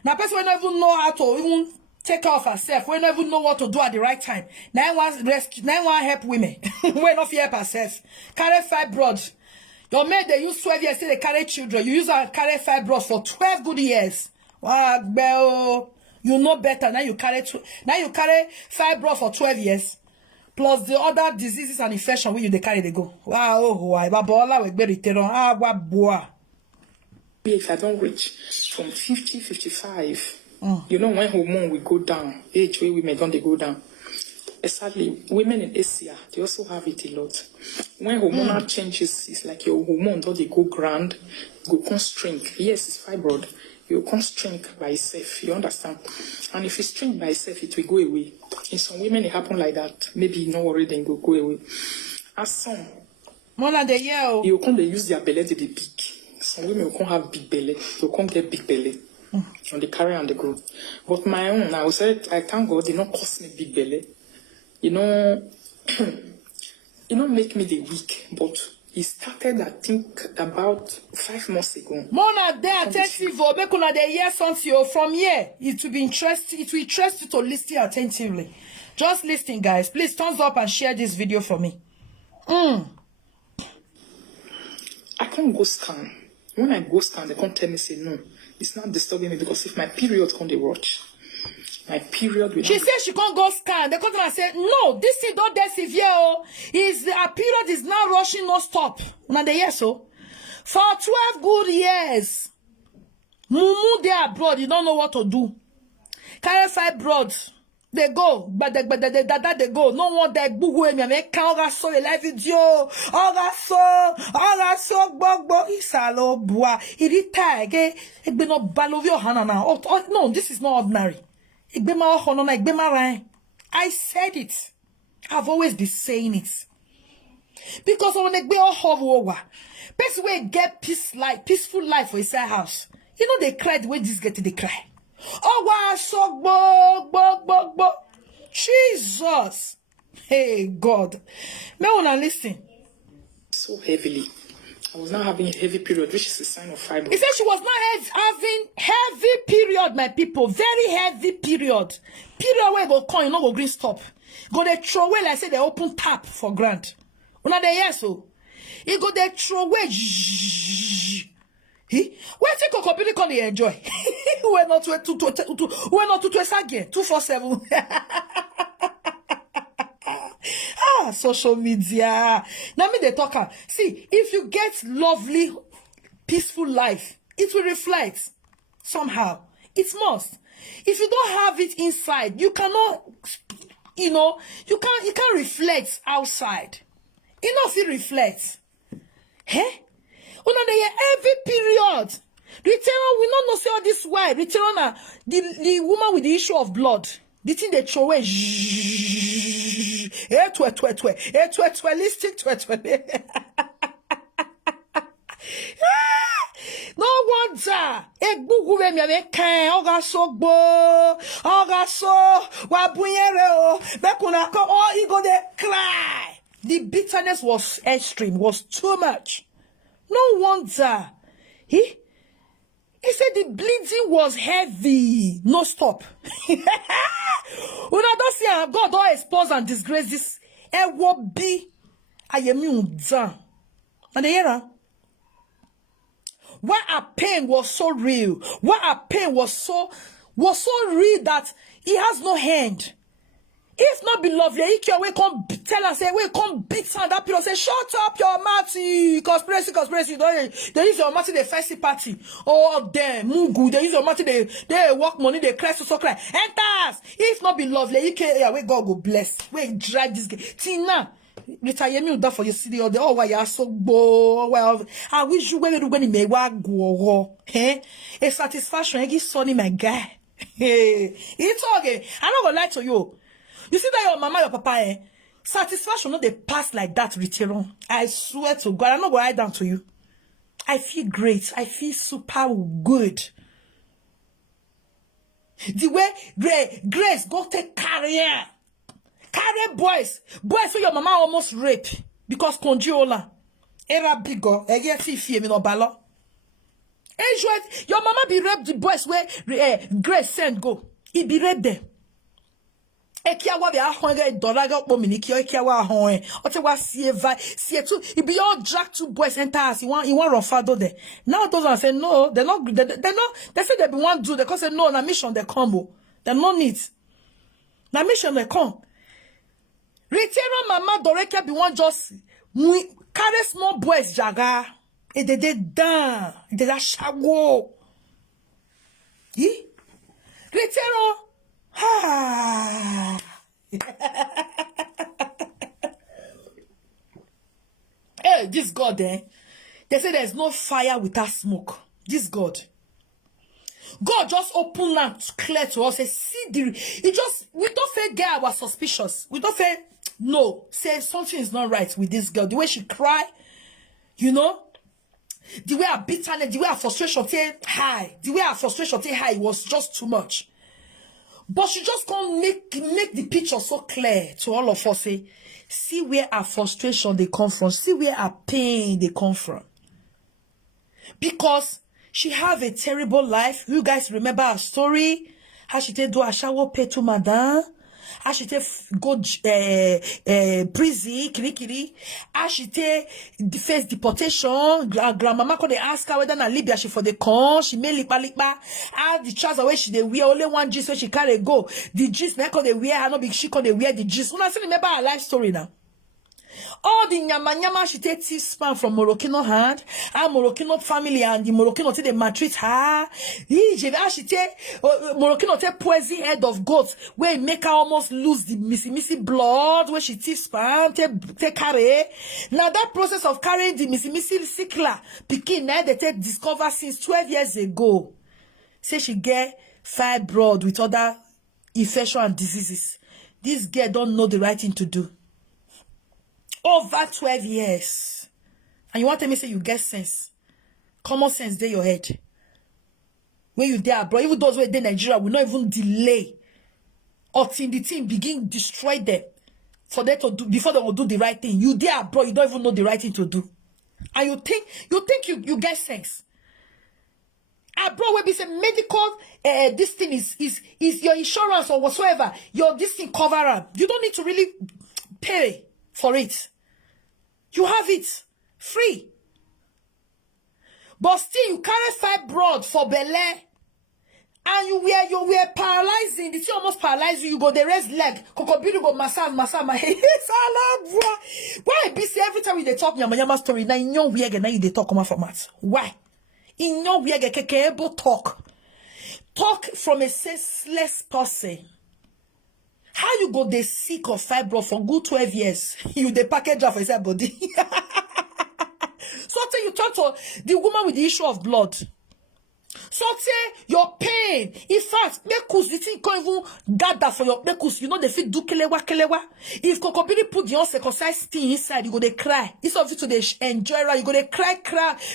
Now, person will not even know how to even take care of herself. We don't even know what to do at the right time. 9-1 rescue, 9-1 help women. We not help herself. Carry fibroids. Your maid they use 12 years till they carry children. You use her carry fibroids for 12 good years. Wow, bell. You know better. Now you carry fibroids for 12 years. Plus the other diseases and infection when you they carry they go. Wow, why? Babola we be return. If I don't reach from 50, 55. You know when hormone will go down, age where women don't they go down. Sadly, women in Asia, they also have it a lot. When hormonal changes, it's like your hormone don't they go grand, go constrict. Yes, it's fibroid. You constrict by itself. You understand? And if it's shrink by itself, it will go away. In some women, it happen like that. Maybe you not worry, then go away. As some, more than the year, you can't use their belly to the big. Some women can't have big belly. You can't get big belly. On the carry and the grow. But my own, I said, I thank God, they don't cost me big belly. You know, it don't make me the weak, but it started, I think, about 5 months ago. Mona, they attentive, or make una they hear something from here. It will be interesting. It will interest you to listen attentively. Just listen, guys. Please thumbs up and share this video for me. I can't go scan. When I go scan, they can't tell me say no. It's not disturbing me because if my period can't they watch. My period will. She said she can't go scan. They come and say, no, this thing don't get severe. Oh. Her period is now rushing no stop. Now they hear so. For 12 good years. Mumu they abroad, you don't know what to do. Carry fibroids. They go, but they go. No one they bugu me make ora so the live video. Ora so gbogbo isalo bua. Irita again. Egbe no balovio hanana. Oh, no, this is not ordinary. Egbe ma honona, egbe ma rain. I said it. I've always been saying it. Because when egbe ohowa, person wey get peaceful life for inside house. You know they cry the way this get they cry. Oh, wow, so bo. Jesus. Hey, God. May I listen? So heavily. I was now having a heavy period, which is a sign of fibroid. He said she was not having heavy period, my people. Very heavy period. Period where go come, you no go green stop. Go they throw away, like say they open tap for grant. Una dey yes so. He go they throw away. Where take a computer can they enjoy? We're not to again 247. Social media. Now me they talk. See, if you get lovely, peaceful life, it will reflect somehow. It must. If you don't have it inside, you cannot. You know, you can't reflect outside. You know if it reflects. Hey, una dey every period. Return we not know say all this why. Return the woman with the issue of blood. The thing they throw away. No wonder. Egbugu we me kan oga so gbo. Oga so wa bunyere o. Bekuna come oh he go dey cry. The bitterness was extreme, was too much. No wonder. He said the bleeding was heavy. No stop. When I don't see God don't expose and disgrace this. It will be I am done. And the era. Where our pain was so real. Where our pain was so real that he has no hand. If not be lovely, he can we come tell us, say, we come beat on that pillow, say, shut up your matty, conspiracy, they use your matty, the first party. Oh, damn, Mugu, they use your matty, they work money, they cry, so cry. Enters! If not be lovely, he can, yeah, we God go bless. We drag this guy. Tina, retire me that for your city, or the, oh, why you are so bo, well, I wish you were when you may go, eh? A satisfaction, I give Sonny, my guy. Hey, it's okay. I'm not gonna lie to you. You see that your mama, your papa, satisfaction not they pass like that, Rita. I swear to God, I'm not going to lie down to you. I feel great. I feel super good. The way Grace go take career boys for your mama almost rape because congeola era bigger. I get me no balo. Your mama be rape the boys where Grace send go. He be rape them. Ekiawa be $100 miniki ekiawa hon otewa sie too he be all drag two boys enter us he want run father there now those one say no they say they be one do they cause say no na mission they come they no need na mission they come Retero mama Doreka be one just carry small boys jaga e they down they da shago Retero Hey, this God, they say there's no fire without smoke. This God just open land clear to us. Say, see we don't feel get our suspicious. We don't feel no. Say something is not right with this girl. The way she cry, you know, the way her bitterness, the way her frustration take high, was just too much. But she just can't make the picture so clear to all of us. Say, see where our frustration they come from. See where our pain they come from. Because she have a terrible life. You guys remember her story? How she take do a shower pay to madam? How she take go prison, kiri. How she take face deportation. Grandmama could they ask her whether na Libya she for the con. She made lipa. How the trouser where she they wear only one jeans where she carry go. The jeans na could they wear her no be she could they wear the jeans. Una still remember her life story now. All the nyama she take span from Moroccan hand, her Moroccan family and the Moroccan take they maltreat her. She take Moroccan take poison head of goat where make her almost lose the missy blood where she take span take carry. Now that process of carrying the missy sickler pikin now they take discover since 12 years ago. Say she get fibroid with other infection and diseases. This girl don't know the right thing to do. Over 12 years. And you want to tell me say you get sense. Common sense there your head. when you there, bro, even those who are in Nigeria will not even delay until the team begin destroy them for them to do before they will do the right thing. You there, bro, you don't even know the right thing to do. And you think you get sense. Bro, when we say medical, this thing is your insurance or whatsoever, your this thing cover up. You don't need to really pay for it. You have it free. But still, you carry fibroid for belly, and you were paralyzing. The thing almost paralyze you. You go the rest leg. Kokobiri go massage. Why be say every time they talk yama story? Now in your way now they talk come format. Why? In your way able talk from a senseless person. How you go they sick of fibroid for good 12 years? You the package of his body. So say you talk to the woman with the issue of blood. So say your pain. In fact, mekus the thing can't even gather for your mekus. You know they fit do kelewa. If Kokobiri put the uncircumcised thing inside, you go they cry. Instead of you to they enjoy right, you go they cry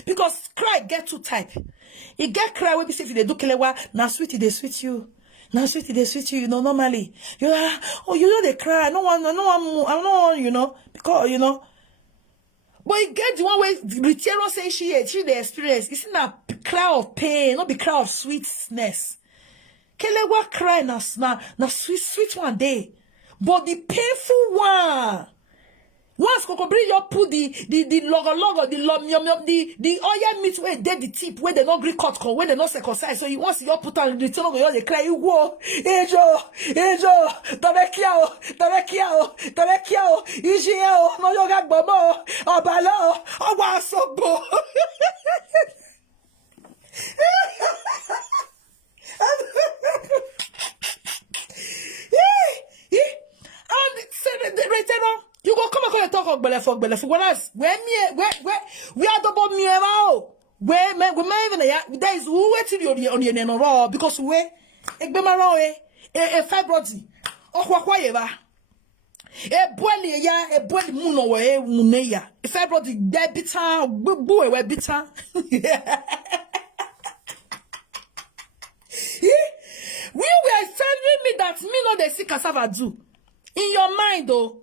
because cry get too type. You get cry when you say if they do kelewa, now sweetie they sweet you. Now sweetie they sweet you. You know normally you know they cry. I don't want you know because you know. But you get the one where Rita say she the experience. It's not a cry of pain, not be cry of sweetness. Kelewa cry na sweet one day. But the painful one. Once Kokobri you put the logo, the oil meat where dead the tip, where they not green cut, where they not circumcised. So you once you put on the tongue, you cry, you go, Angel, Tabekiao, Ijiao, no yoga bobo, Obalo, Owasobo. And said the return. You go come and talk of belefog. Whereas we are double mirror. Where me even there is who waiting on the raw because we a fibroid. Oh, what a boy muno way muneya. A fibroid dead bitter, boy, we bitter. We were telling me that me no they see cassava do. In your mind though.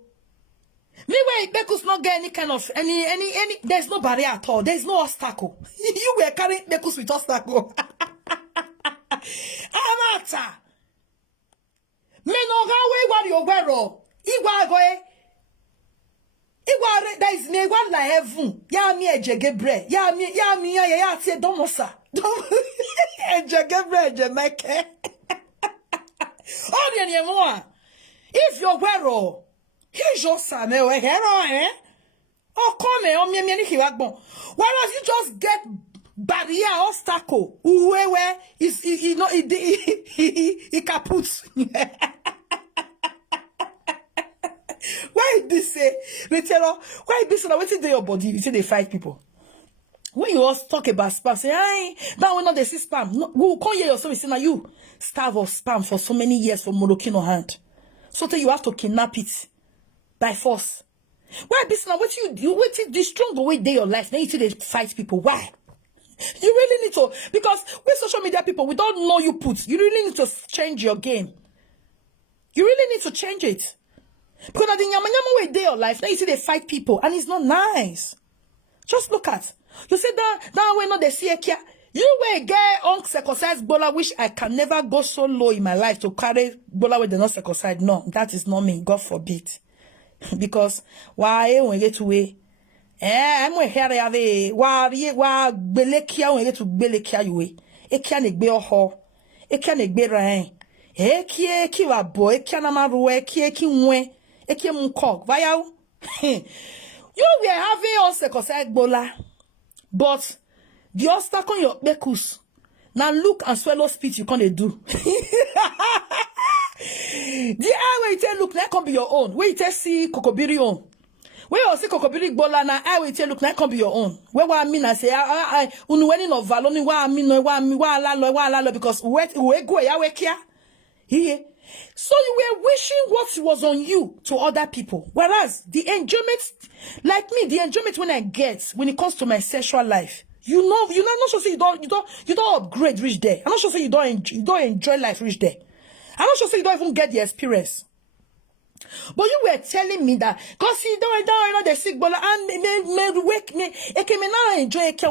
Meanwhile, Bekus not get any kind of any there's no barrier at all. There's no obstacle. You were carrying Bekus with obstacle. Amata. Menogawe what you wear. Igwa there is ne one like heaven. Ya mi ejegebre. Ya say domosa. Ejegebre ejemeke. Oh the more. If you wear he's just a hero, eh? Oh, come on, whereas you just get barrier obstacle, where is he kaput. Why this say, Rita? Why this? What's in your body? You say they fight people. When you all talk about spam, say, "Aye, that will not they see spam." No, we will call you yourself. Say, now you starve of spam for so many years for Molokino hand. So you have to kidnap it. By force. Why this now? What you do? What is the stronger way day your life? Now you see they fight people. Why? You really need to, because with social media people, we don't know you put. You really need to change your game. You really need to change it. Because at the nyama way day your life, now you see they fight people, and it's not nice. Just look at. You say that way not they see a kia. You will get uncircumcised bola, which I can never go so low in my life to carry bola with the not circumcised. No, that is not me. God forbid. Because why when get away? I'm going here have why belekia when get to belekia you way. E can be a ho. E can be rain. E ki wa boy. E can amaru. E ki mwe. E ki munkog. Vaya. You were having uncircumcised bola, but the obstacle your bekus. Now look and swallow spit you can't do. The eye where you tell look that can be your own. Where you tell see Kokobiri own. Where you see Kokobiri bola na eye where you tell look that can be your own. Where what I mean I say I unweni no valoni wa I mean no wa la because we go ya we kia. Here. So you were wishing what was on you to other people. Whereas the enjoyment, like me, the enjoyment when I get when it comes to my sexual life, You know, I'm not sure say you don't upgrade reach there. I'm not sure say you don't enjoy life reach there. I'm not sure say you don't even get the experience. But you were telling me that because you don't know the sick, but and me wake me. Me now enjoy it.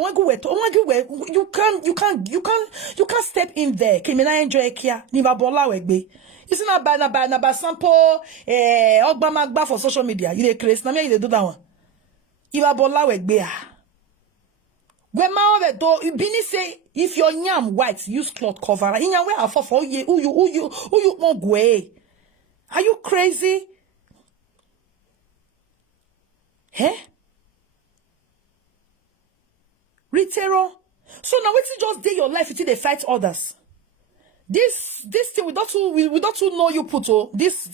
You can't step in there. Me now enjoy it. Niva bola wegbe. It's not bad. Na sample ogba magba for social media. You dey crazy. Na me you dey do that one. Niva bola wegbe. When my do Bini say if your nyam white, use cloth cover. In your way for you who you more gwe. Are you crazy? Eh? Ritero. So now wait till just day your life until they fight others. This thing we don't know you put this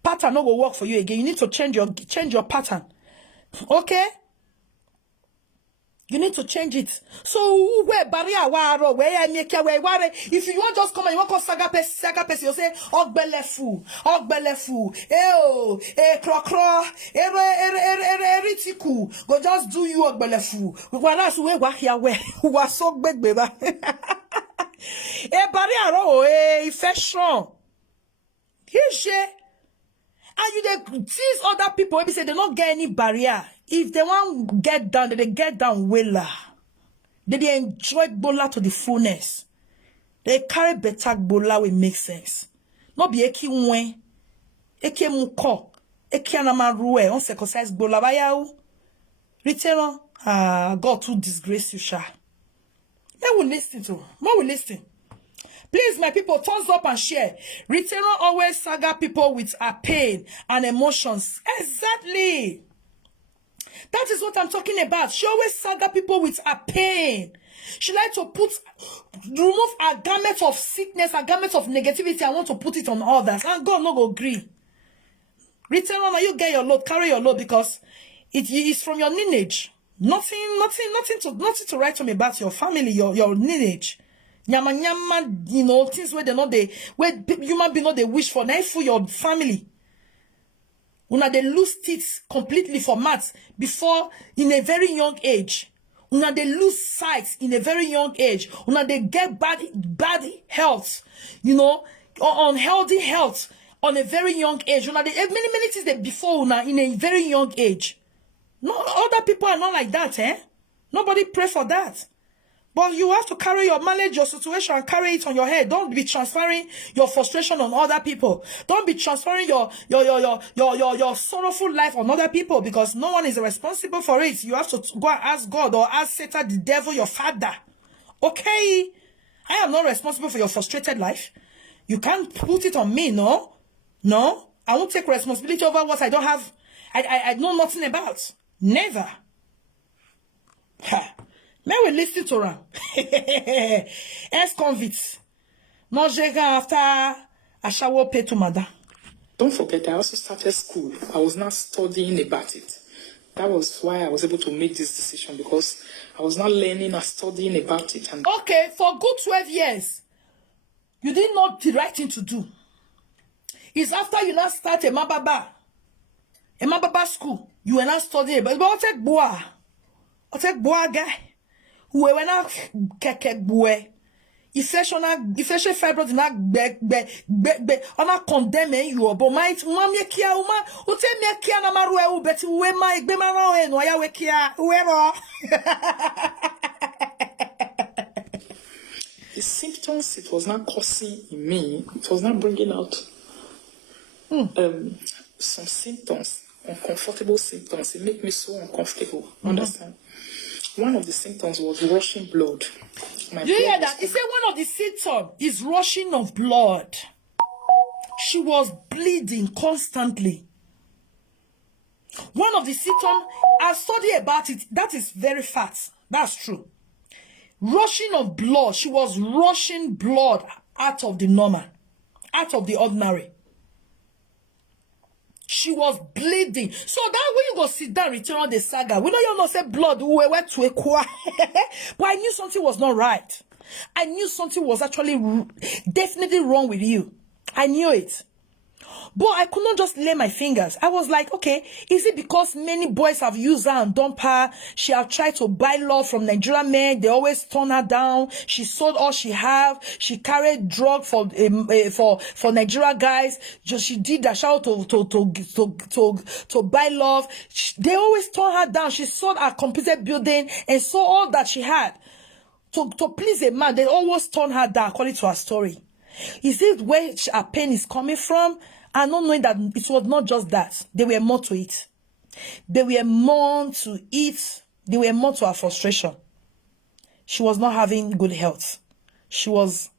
pattern not will work for you again. You need to change your pattern. Okay? You need to change it. So where barrier where if you want just come and you want to saga person, you say ogbelefu, krokro, eritiku, go just do you ogbelefu. Whereas we wa here where who are so big baby. Barrier infection. And you they tease other people maybe say they don't get any barrier. If they want get down, they get down well. They enjoy bola to the fullness. They carry better bola will make sense. Not be eki mwe, eki muko, eki anamaruwe, on circumcised bola bayau. Return, God to disgrace you, sha. They will listen to. More will listen. Please, my people, thumbs up and share. Return always saga people with a pain and emotions. Exactly. That is what I'm talking about. She always saga people with a pain. She like to remove a garment of sickness, a garment of negativity. I want to put it on others. And God no go agree. Return on, you get your load, carry your load because it is from your lineage. Nothing to write to me about your family, your lineage. Nyama, you know, things where where human being not they wish for, now for your family. Una they lose teeth completely for maths before in a very young age. Una they lose sight in a very young age. Una they get bad health, you know, or unhealthy health on a very young age. Una they have many things that before una in a very young age. No, other people are not like that, eh? Nobody pray for that. But you have to manage your situation and carry it on your head. Don't be transferring your frustration on other people. Don't be transferring your sorrowful life on other people because no one is responsible for it. You have to go and ask God or ask Satan, the devil, your father. Okay? I am not responsible for your frustrated life. You can't put it on me, no? No? I won't take responsibility over what I don't have. I know nothing about. Never. Ha. May we listen to her. Ex-convicts. No jega after a shower pay to mother. Don't forget, I also started school. I was not studying about it. That was why I was able to make this decision because I was not learning and studying about it. And okay, for good 12 years, you didn't know the right thing to do. It's after you now start a Mababa school, you were not studying. But I'll take boa guy. Who were not keke boy. If you fibroid na ona condemn you but my mama kia uma o te me kia na maru e bet we my gbe ma na no ya we kia whoever. The symptoms it was not causing in me, it was not bringing out some symptoms, uncomfortable symptoms. It made me so uncomfortable. Understand? One of the symptoms was rushing blood. Do you hear that? He said one of the symptoms is rushing of blood. She was bleeding constantly. One of the symptoms, I studied about it. That is very fast. That's true. Rushing of blood. She was rushing blood out of the normal, out of the ordinary. She was bleeding. So that when you go sit down, return on the saga, we know you not say blood, we were to a qua. But I knew something was not right. I knew something was actually definitely wrong with you. I knew it. But I could not just lay my fingers. I was like, okay, is it because many boys have used her and dumped her? She have tried to buy love from Nigerian men. They always turn her down. She sold all she have. She carried drug for Nigerian guys. Just she did that shout to buy love. They always turn her down. She sold her completed building and sold all that she had to please a man. They always turn her down according to her story. Is it where her pain is coming from? And not knowing that it was not just that. There were more to it. There were more to it. There were more to her frustration. She was not having good health. She was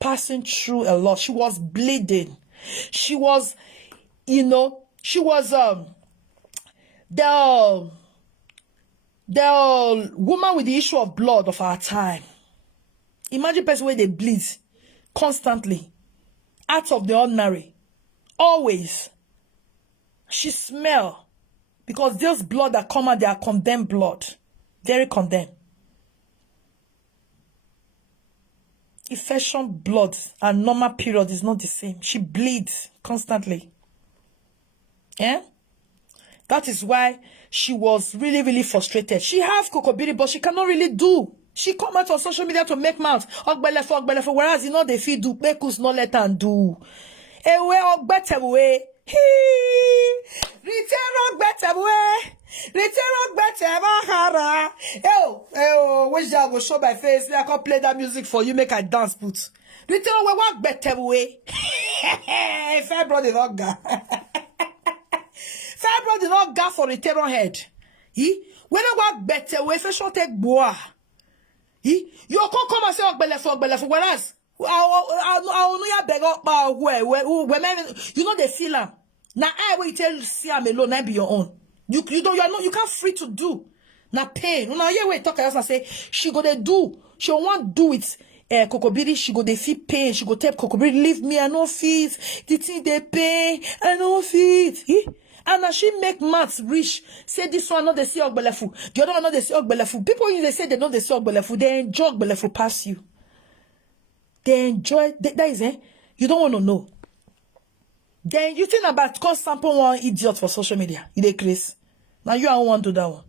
passing through a lot. She was bleeding. She was, she was the woman with the issue of blood of our time. Imagine person where they bleed constantly, out of the ordinary. Always. She smell. Because this blood that come out, they are condemned blood. Very condemned. Infection blood and normal period is not the same. She bleeds constantly. Yeah? That is why she was really, really frustrated. She has kokobiri, but she cannot really do. She come out on social media to make mouth. Ogbelefo, whereas they feel do, Bekus not let her do. Ewe ogbetewe. Rita ogbetewe. Rita ogbetewe hara. Which I will show my face. I can play that music for you, make I dance put. Rita ogbetewe. If I brought it up, if I brought it up for Rita head. When I walk better way, if I shall take boa. You can't come and say ogbelefo, whereas I beg up they feel am. Now I will tell you see am alone, I be your own. You can't free to do. Now pain. Now yeah, we talk and say she go they do. She want do it. Kokobiri, she go they feel pain. She go tell Kokobiri, leave me, I no fit. The thing they pay, I no fit. And as she make maths rich, say this one not they see ogbelefu, the other one not they see ogbelefu. People they say they know they see ogbelefu, they enjoy ogbelefu pass you. They enjoy that is you don't want to know. Then you think about cause sample one idiot for social media. You dey crazy. Now you don't want to do that one.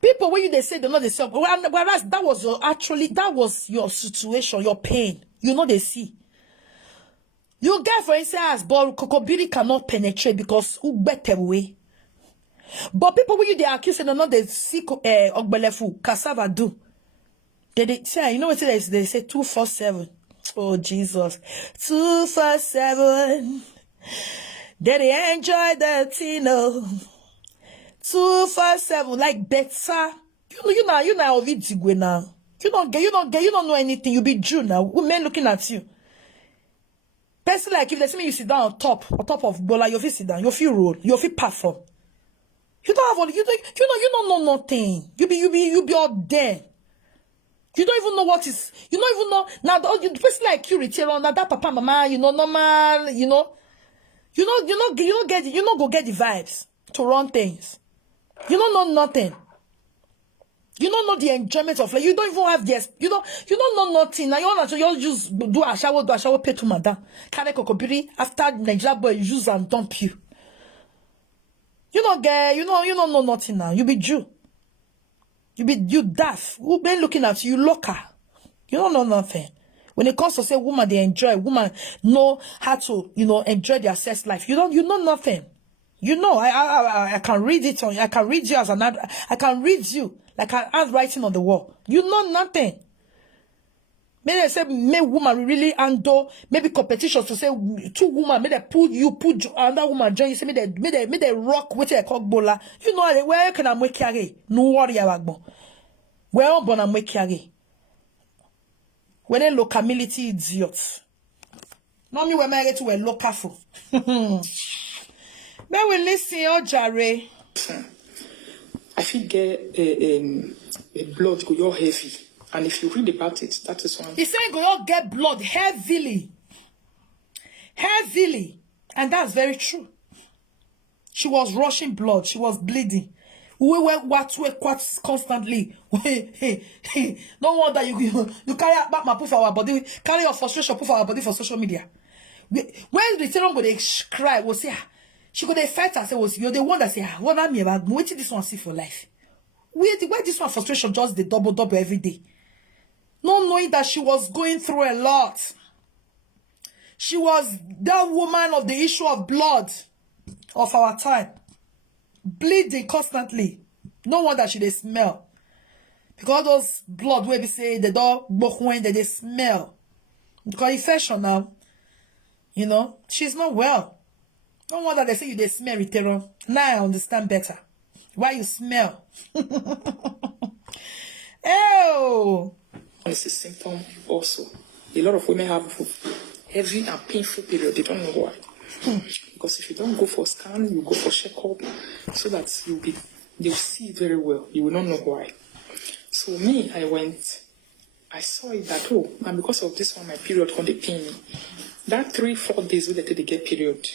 People when you they say they know they see, whereas that was your situation, your pain. You know they see. You get for instance, but kokobiri cannot penetrate because who better way. But people when you they accuse and not they see ogbelefu cassava do. They say, you know what they say 247. Oh Jesus, 247. They enjoy the Tino. 247 like better. You know of it now. You don't know anything. You be Jew now. Men looking at you. Person like if they see me, you sit down on top of bola, you feel sit down, you feel roll, you feel perform. You don't have all you don't know nothing. You be all there. You don't even know what is. You don't even know now. The person like you retail on that papa mama. Normal. You not go get the vibes to run things. You don't know nothing. You don't know the enjoyment of life. You don't even have this. You don't know nothing. Now you just do a shower, pay to madam. Carry kokobiri after Nigeria boy use and dump you. You don't know nothing now. You be Jew. You daft. Who been looking at you, local. You don't know nothing. When it comes to say woman, they enjoy. Woman know how to, enjoy their sex life. You know nothing. You know, I can read it on. I can read you as an. I can read you like an handwriting on the wall. You know nothing. Maybe they say, may woman really handle maybe competitions to say two women, may they put another woman join you. Say, may they rock with a cock bowler. You know, where can I make carry? No worry about where I'm born and make carry. When a locality idiots. No me when I get to a local for. May we listen, oh Jare. I feel get a blood go your heavy. And if you read about it, that is one. He said go all get blood heavily. Heavily. And that's very true. She was rushing blood. She was bleeding. We were what constantly. No wonder you carry back my proof for our body, carry your frustration proof for our body for social media. When the children go they cry, will say she go they fight and say was you're the one that say what am I about waiting this one see for life. Where this one frustration just the double every day. Not knowing that she was going through a lot. She was that woman of the issue of blood of our time. Bleeding constantly. No wonder she they smell. Because those blood where we say the dog when they smell. Because infection now. You know, she's not well. No wonder they say you they smell Rita. Now I understand better. Why you smell. Oh. It's a symptom also. A lot of women have heavy and painful period. They don't know why. Because if you don't go for scan, you go for checkup, so that they'll see very well. You will not know why. So me, I saw it that, and because of this one, my period can't pain me. That 3-4 days when they get period,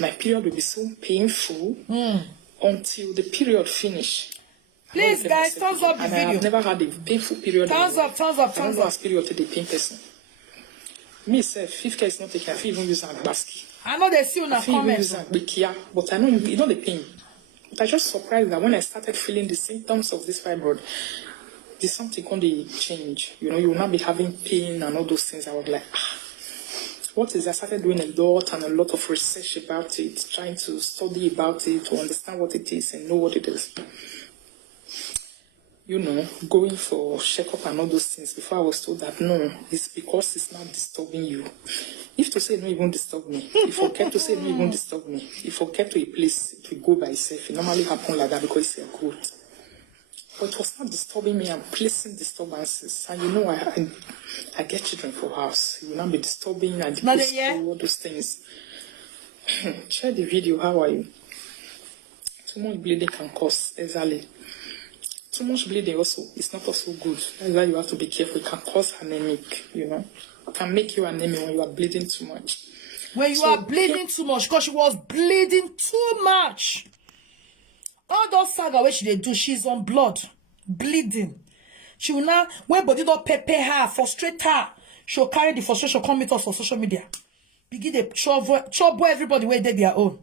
my period will be so painful until the period finish. Please, guys, thumbs up the video. I have never had a painful period. Thumbs up. I don't know as period to the pain person. Me, say, 5 care is not taking. I feel even use a basket. I know they see you in the comments. But I know you know the pain. But I just surprised that when I started feeling the symptoms of this fibroid, there's something going to change. You know, you will not be having pain and all those things. I was like, what is that? I started doing a lot of research about it, trying to study about it, to understand what it is and know what it is. You know, going for checkup and all those things. Before I was told that no, it's because it's not disturbing you. If to say no, it won't disturb me. If forget to say no, it won't disturb me. If forget to a place, it will go by itself. It normally happens like that because it's a growth. But it was not disturbing me. I'm placing disturbances. And you know, I get children for house. It will not be disturbing. I do all those things. Share the video. How are you? Too much bleeding can cause exactly. Too much bleeding also, it's not also good. That's why you have to be careful. It can cause anemic, you know. It can make you anemic when you are bleeding too much. When you are bleeding too much, because she was bleeding too much. All those saga where she they do, she's on blood, bleeding. She will now, when body don't prepare her, frustrate her, she'll carry the frustration, come meet us on social media. Begin to trouble everybody where they their own.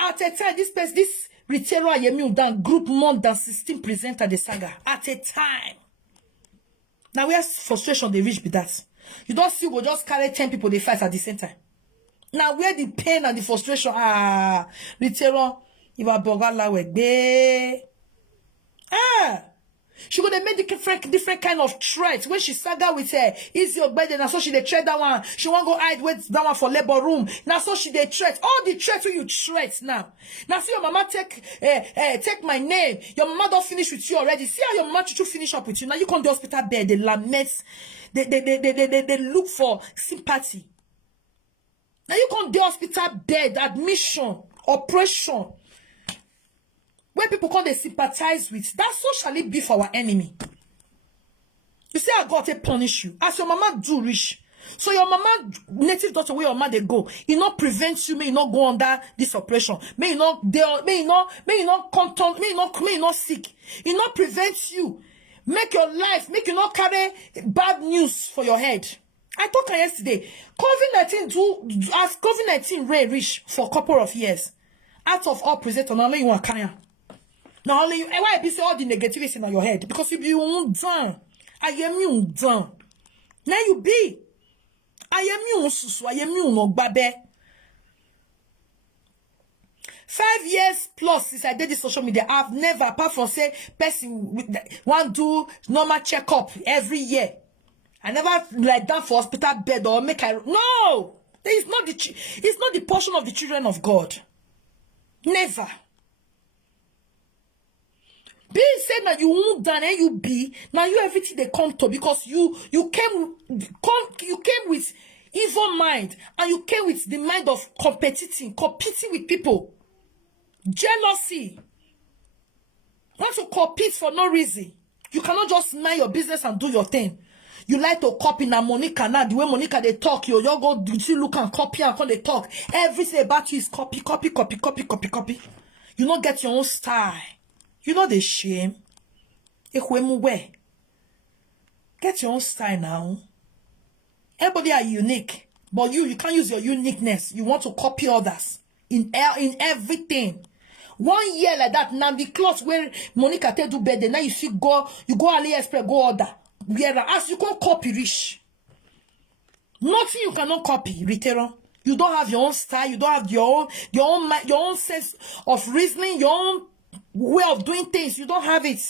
At a time, this Rita Yemi Udan group more than 16 presenter the saga at a time. Now where's frustration they reach with that? You don't see we just carry 10 people they fight at the same time. Now where the pain and the frustration Rita you are bogala we she gonna make different kind of threats. When she saga with her, is your bed, and so she they threat that one. She won't go hide with that one for labor room. Now so she they threat. All the threats you threat now. Now see your mama take my name. Your mama don't finish with you already. See how your mama to finish up with you. Now you come to the hospital bed, they lament, they look for sympathy. Now you come to the hospital bed, admission, operation. When people come, they sympathize with. That's so shall it be for our enemy. You see, I got to punish you. As your mama do rich. So your mama, native daughter, where your mama they go, it not prevents you, may you not go under this operation. May you not sick. It not prevents you. Make your life, make you not carry bad news for your head. I talked yesterday. COVID-19 as COVID-19 rich for a couple of years. Out of all present on only you want carry. Now only you why be say all the negativity in your head because you be done. I am you done. Now you be. I am you susu. I am you no babe. 5 years plus since I did this social media, I've never, apart from say person want do normal checkup every year. I never like that for hospital bed or make no. It's not the portion of the children of God. Never. Being said that you won't done and you be now you everything they come to because you came with evil mind and you came with the mind of competing with people. Jealousy. Want to compete for no reason. You cannot just mind your business and do your thing. You like to copy now Monica now the way Monica they talk you go see look and copy and come they talk. Everything about you is copy. You not get your own style. You know the shame. Get your own style now. Everybody are unique, but you can't use your uniqueness. You want to copy others in everything. 1 year like that, now the clothes where Monica tell do better, now you go AliExpress, go order. Whereas you can't copy rich. Nothing you cannot copy, Rita. You don't have your own style, you don't have your own sense of reasoning, your own way of doing things. You don't have it.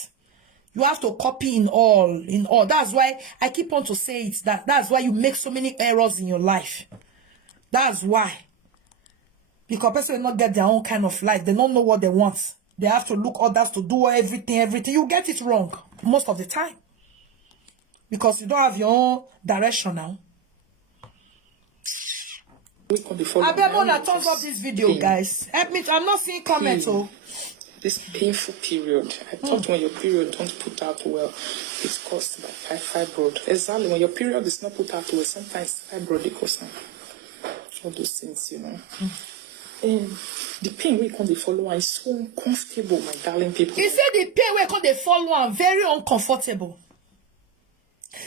You have to copy in all. That's why I keep on to say it. That's why you make so many errors in your life. That's why. Because people will not get their own kind of life. They don't know what they want. They have to look others to do everything. You get it wrong most of the time. Because you don't have your own direction now. I bet more than thumbs up this video, guys. Help me. I'm not seeing comments. This painful period. I thought when your period don't put out well, it's caused by fibroid. Exactly. When your period is not put out well, sometimes fibroid because all those things, you know. And the pain we can't follow is so uncomfortable, my darling people. He said the pain we can't follow and very uncomfortable.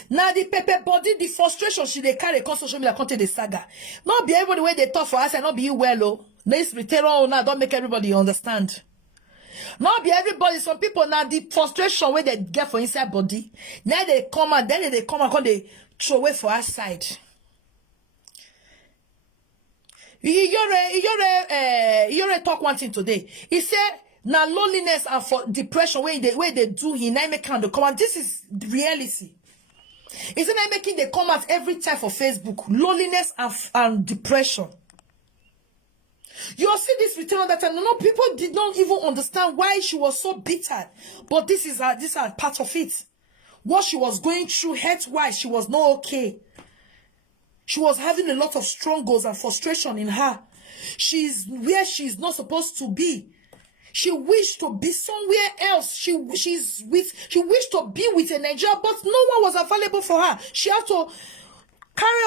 Now the pepper body, the frustration she they carry on social media content the saga. Not be everybody way they talk for us and not be well. Oh, this retail now don't make everybody understand. Not be everybody. Some people now the frustration where they get for inside body. Now they come and then they come and they throw away for our side. You're talk one thing today. He said now loneliness and for depression where they do he now make kind of come. This is the reality. Isn't I making the comments every time for Facebook? Loneliness and depression. You see this return on that time. No, people did not even understand why she was so bitter. But this is part of it. What she was going through health-wise, she was not okay. She was having a lot of struggles and frustration in her. She's where she's not supposed to be. She wished to be somewhere else. She wished to be with a Nigerian, but no one was available for her. She had to carry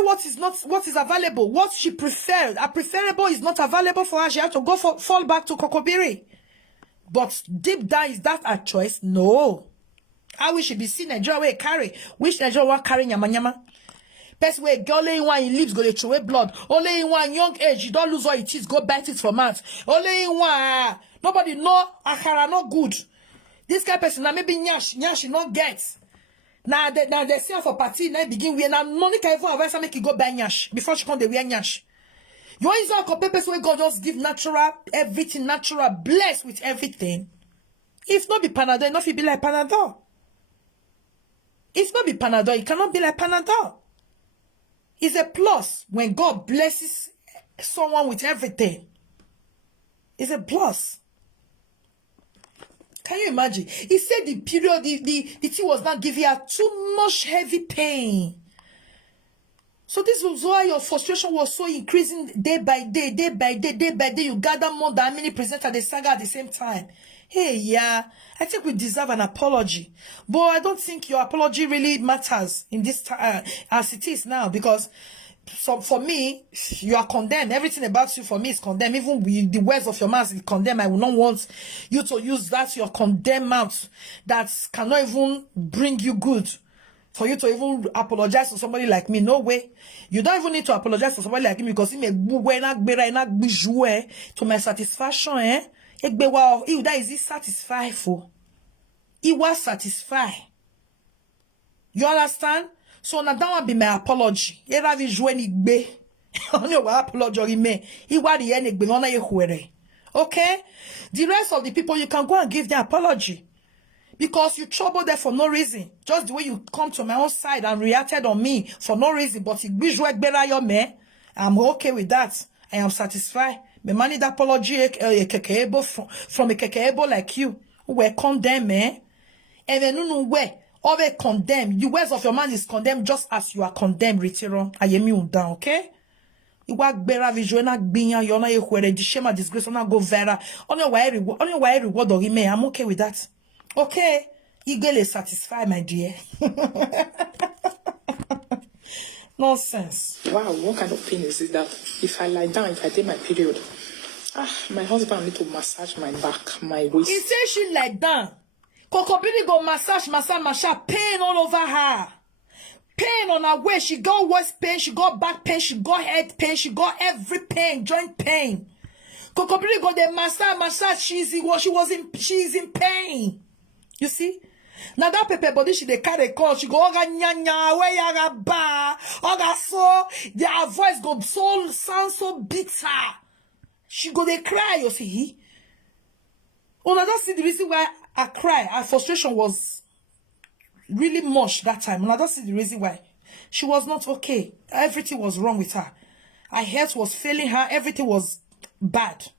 what is available, what she preferred. A preferable is not available for her. She had to fall back to Kokobiri. But deep down, is that a choice? No. I wish she be seen Nigeria where carry. Wish Nigeria want carry nyama. Person where girl only in one in lips go to throw away blood. Only in one young age, you don't lose all it is, go bite it for months. Only in one nobody know akara not good. This kind of person now maybe nyash not get. Now they see her for party now begin we now Monica even advise make you go buy nyash before she come the wear nyash. You want to compare person where God just give natural everything natural blessed with everything. If not be Panadol, enough it be like Panadol. If not be Panadol, it cannot be like Panadol. It's a plus when God blesses someone with everything. It's a plus. Can you imagine? He said the period, the thing was not giving her too much heavy pain. So this was why your frustration was so increasing day by day, day by day, day by day. You gather more than many presenters the saga at the same time. Hey, yeah, I think we deserve an apology. But I don't think your apology really matters in this time as it is now. Because for me, you are condemned. Everything about you for me is condemned. Even with the words of your mouth is condemned. I will not want you to use that, your condemned mouth that cannot even bring you good. For you to even apologize to somebody like me, no way. You don't even need to apologize to somebody like me because he may to my satisfaction, eh? That is he satisfied for. He was satisfied. You understand? So now that will be my apology. Okay? The rest of the people, you can go and give their apology. Because you troubled them for no reason. Just the way you come to my own side and reacted on me for no reason. But I'm okay with that. I am satisfied. Me money that apology from a kekebo like you who were condemned, eh? And then no way over condemned. The words of your man is condemned just as you are condemned, Ritiro. I am you down, okay? You work better visual binya yona ye where the shame and disgrace on go vera. Only why reward or me. I'm okay with that. Okay? You get satisfied, my dear. Nonsense. Wow, what kind of pain is it that if I lie down, if I take my period, My husband need to massage my back, my waist. He says she like that. Kokobiri go massage, pain all over her. Pain on her waist. She got waist pain, she got back pain, she got head pain, she got every pain, joint pain. Kokobiri go the massage, she's in pain. You see? Now that pepe body she dey carry call, she go oga nyanya, where yaga ba, oga so, their voice go sound so bitter. She go dey cry, you see. Oh, now that's the reason why I cry. Her frustration was really much that time. Now that's the reason why. She was not okay. Everything was wrong with her. Her health was failing her. Everything was bad.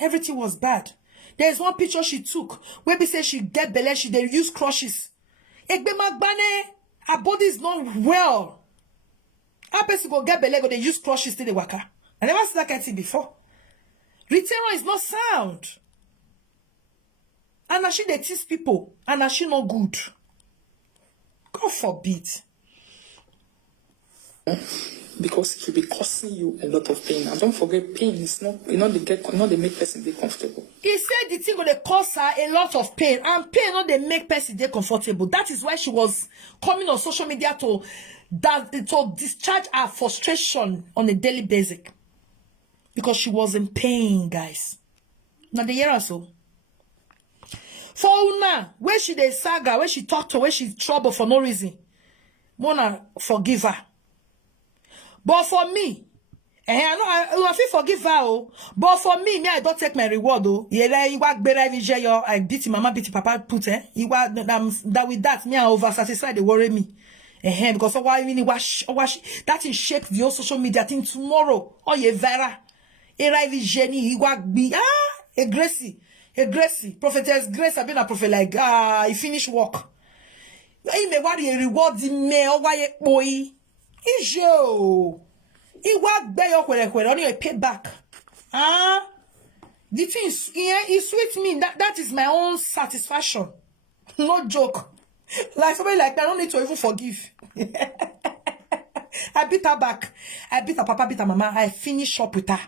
Everything was bad. There's one picture she took where they say she get belly, she they use crushes. Egbe magbane, her body is not well. How person go get belly, go they use crushes till they waka. I never seen that kind of thing before. Rita is not sound. And now she they tease people. And now she not good. God forbid. Because it will be causing you a lot of pain. And don't forget, pain is not, they make person be comfortable. He said the thing gonna cause her a lot of pain. And pain not they make person be comfortable. That is why she was coming on social media to discharge her frustration on a daily basis. Because she was in pain, guys. Now the year or so. For Una, where she dey saga, where she talk to, where she trouble for no reason. Wanna forgive her. But for me, I feel forgive her, oh. But for me, I don't take my reward, oh. I beat mama, beat papa, put, that with that, me I over satisfied, they worry me. Because why really wash that is shape the whole social media thing tomorrow. Oh, ye vera. Jenny, a Gracie. Prophetess Grace, I've been a prophet like, he finished work. He may want a reward in me, or why boy. Ijo. He work by your only a payback. The thing is, it sweet me. That is my own satisfaction. No joke. Like somebody like that, I don't need to even forgive. I beat her back. I beat her papa, beat her mama. I finish up with her.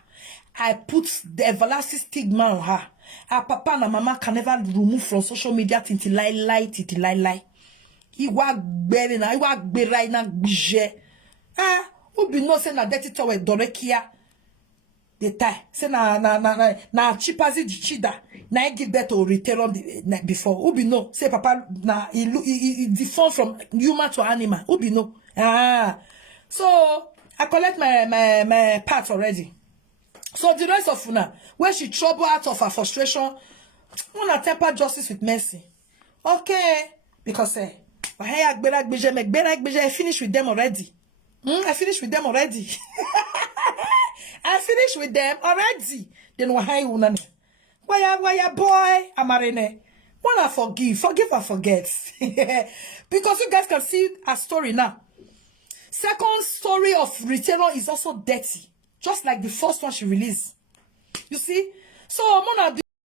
I put the everlasting stigma on her. Her papa and her mama can never remove from social media till lie. He work better now. He work better right now. Who be no say na dirty towel dorekia. The tie. Say na chipazi chida. Na I give birth to return on the before. Who be no? Say papa na he deform from human to animal. Who be no? So I collect my part already. So the rest of Una, when she trouble out of her frustration, wanna temper justice with mercy. Okay. Because I finished with them already. I finished with them already. I finished with them already. Then why Una? Why boy? Amarene. Wanna forgive and forget. Because you guys can see her story now. Second story of Rita is also dirty. Just like the first one she released. You see? So, I'm gonna